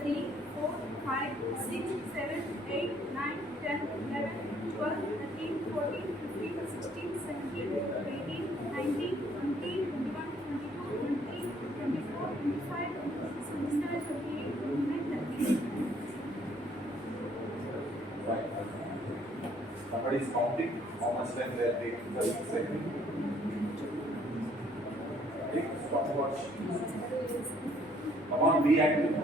3, 4, 5, 6, 7, 8, 9, 10, 11, 12, 13, 14, 15, 16, 17, 18, 19, 20, 21, 22, 23, 24, 25, 26, 27, 28, 29, 30. Right. Somebody is counting how much time they are taking the second. Take stopwatch. Come on, be active.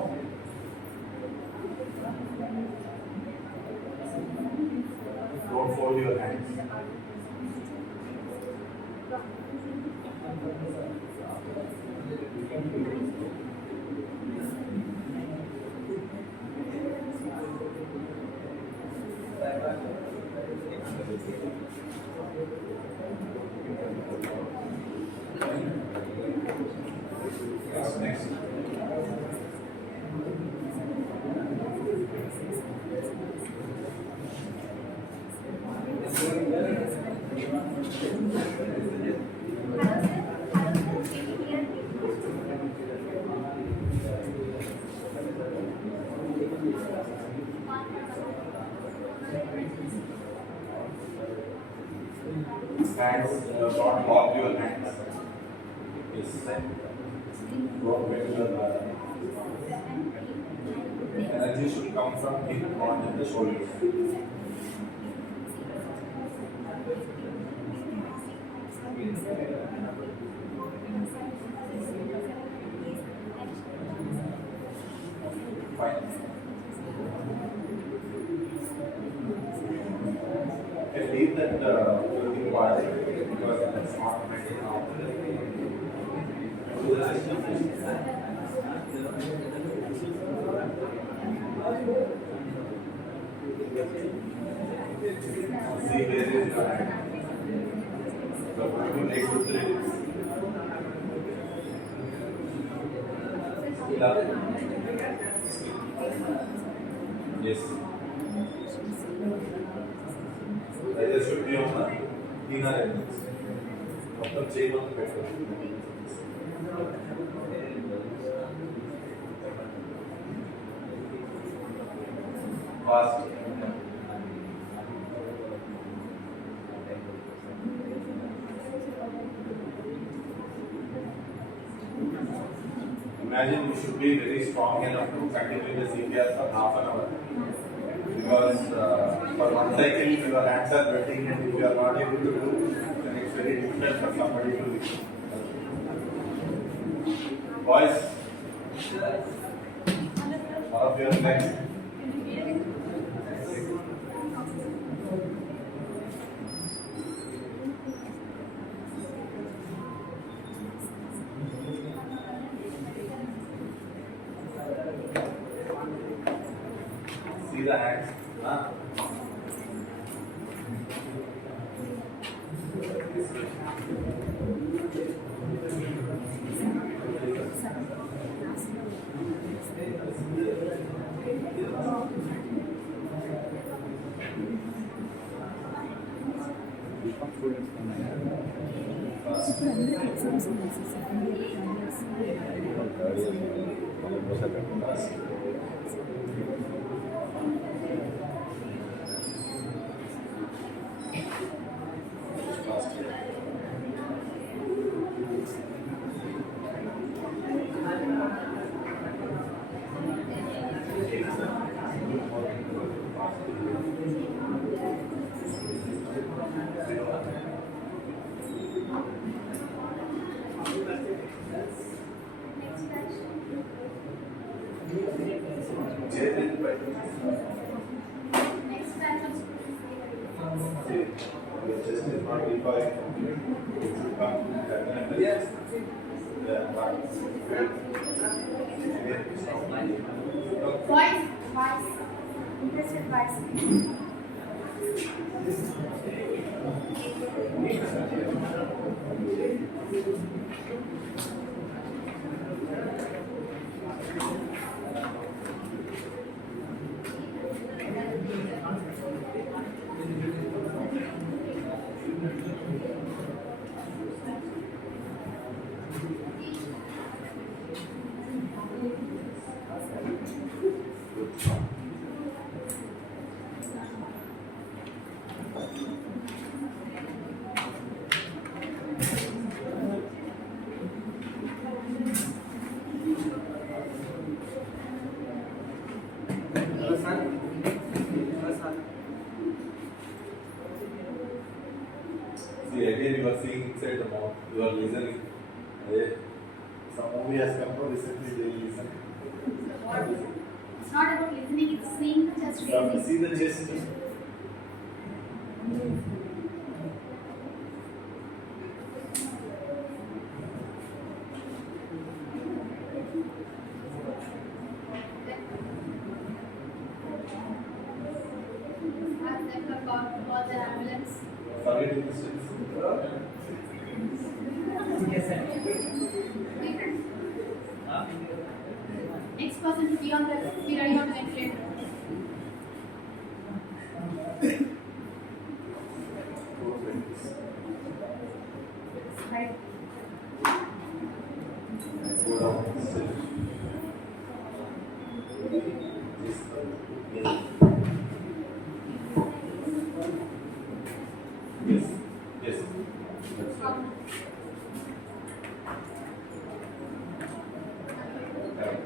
Don't fold your hands. Next. Hands, not lock your hands. Yes. Don't make your energy should come from hip, not in the shoulders. Fine. Okay, leave that looking part because that's not ready now. Do the system. See where is your hand. So you need to three. Yes. That should be on the inner elements. Of the chain of the petrol. Fast. Imagine you should be very strong enough to continue the CPR for half an hour. Because for one cycle your hands are wetting and if you are not able to do, then it's very difficult for somebody to do. Boys, one of your legs. See the hands. Huh? Next batch of Just is not defined. It should come to yes. Voice. Interested voice. See, again you are seeing inside the mouth, you are listening. Some movie has come out recently, they listen. It's not about listening, it's seeing the chest You have to raising. see the chest. Ask them to call the ambulance. Forget the distance. Yes, sir. Next person to be on the be ready on the ventilator. Right. Go down. Sit. Yes. Yes. That's right. Correct.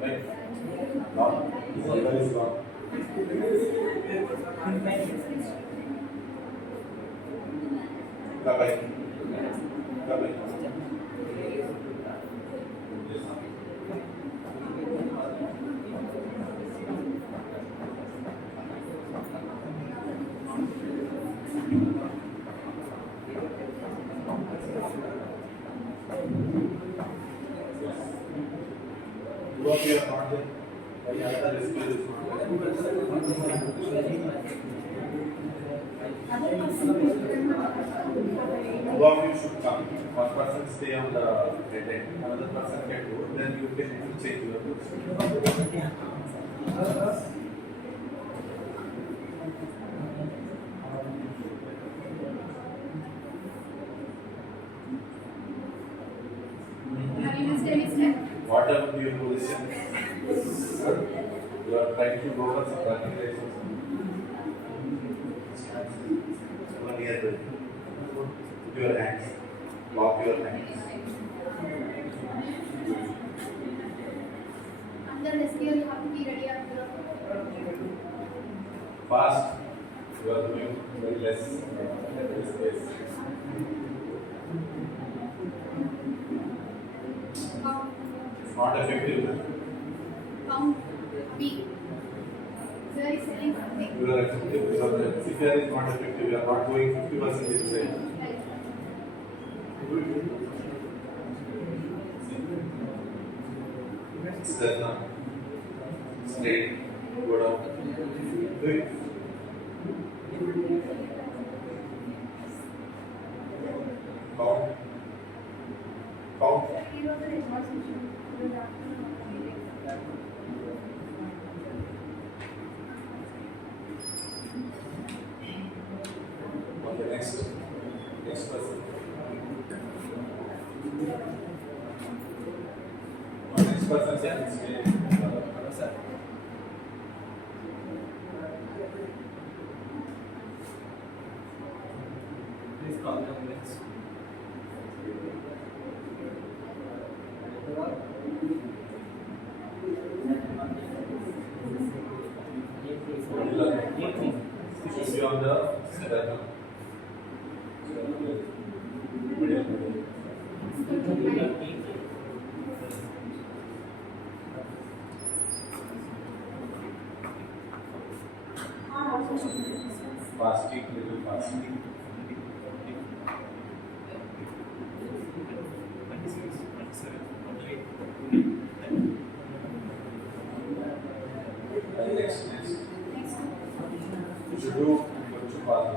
Right. Now, where is gone? Bye-bye. Bye-bye. Yes. You are here, not there. Any other rescue is not there. Two of you should come. One person stay on the dead end. Another person can go. Then you can change your position. Have you missed any step? Whatever your position, you are trying to go for some practicalizations. One near the put your hands, lock your hands. Under rescue, you have to be ready up to Fast, you are doing very less space. It's not effective. count B. Sir is saying something. You are effective because the CPR is not effective. You are not going 50% inside. Right. Step down. Straight. Go down. Do it. Count. Count. He was an exhaustion. Okay, next. Next person. Next person can stay. Sir. Please call the ambulance. Should be on the sternum. Fasting, little fasting. And next. You should do కొంచెం fast.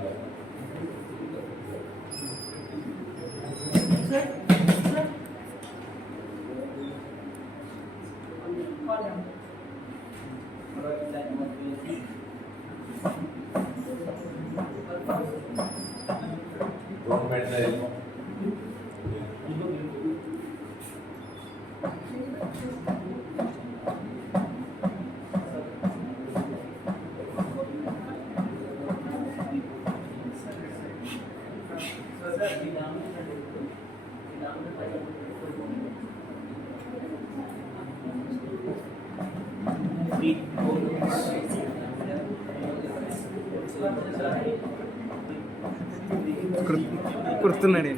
Don't bend the elbow. కుడుతున్నాడు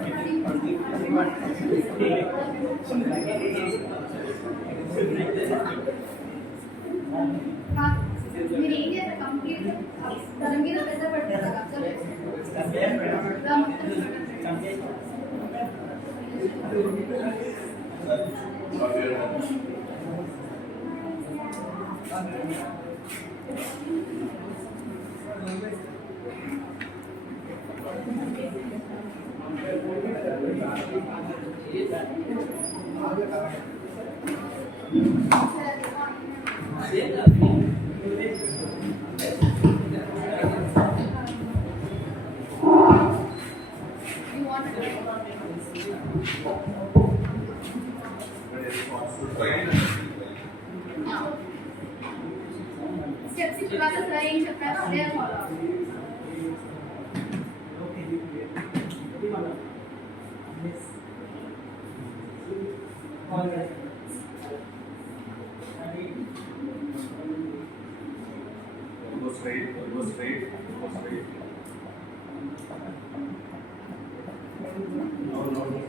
మీరు ఏం చేస్తారు complete తన మీద పెద్ద పడుతుంది steps ఇవాళ sir ఏం చెప్పారో అదే follow Go straight, go straight, go straight. No, no, no.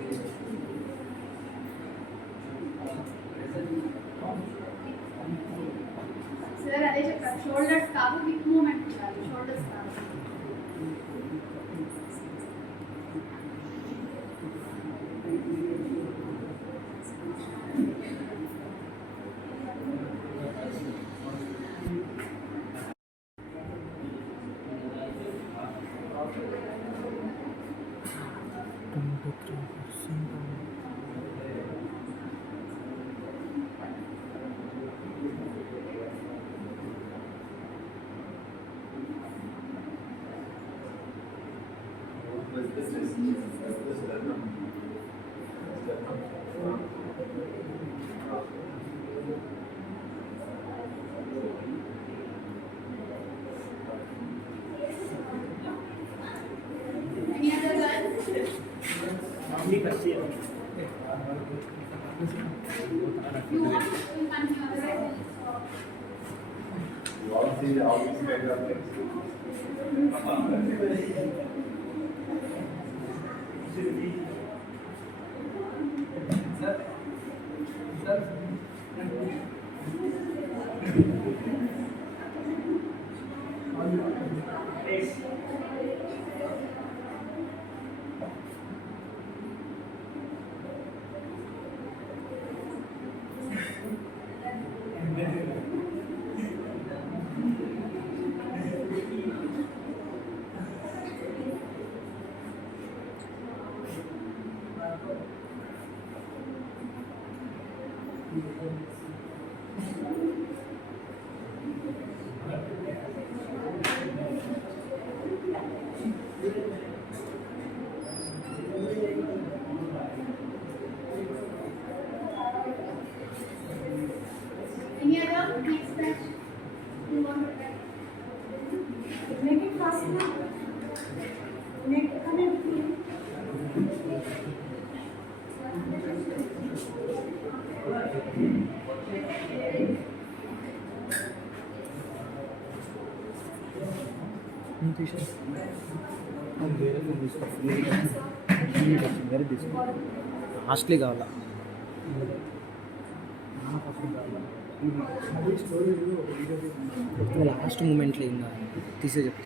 Sir అదే చెప్పారు షోల్డర్స్ కాదు విత్ మూమెంట్ ఉండాలి షోల్డర్స్ కాదు Any other girls? You want to continue otherwise? You all see all these kind of things. Any other next batch? You want to try? Make it fast now. Make connect. వేరే తీసుకో హాస్టలీ కావాలా last మూమెంట్లో ఇంకా తీసే చెప్తా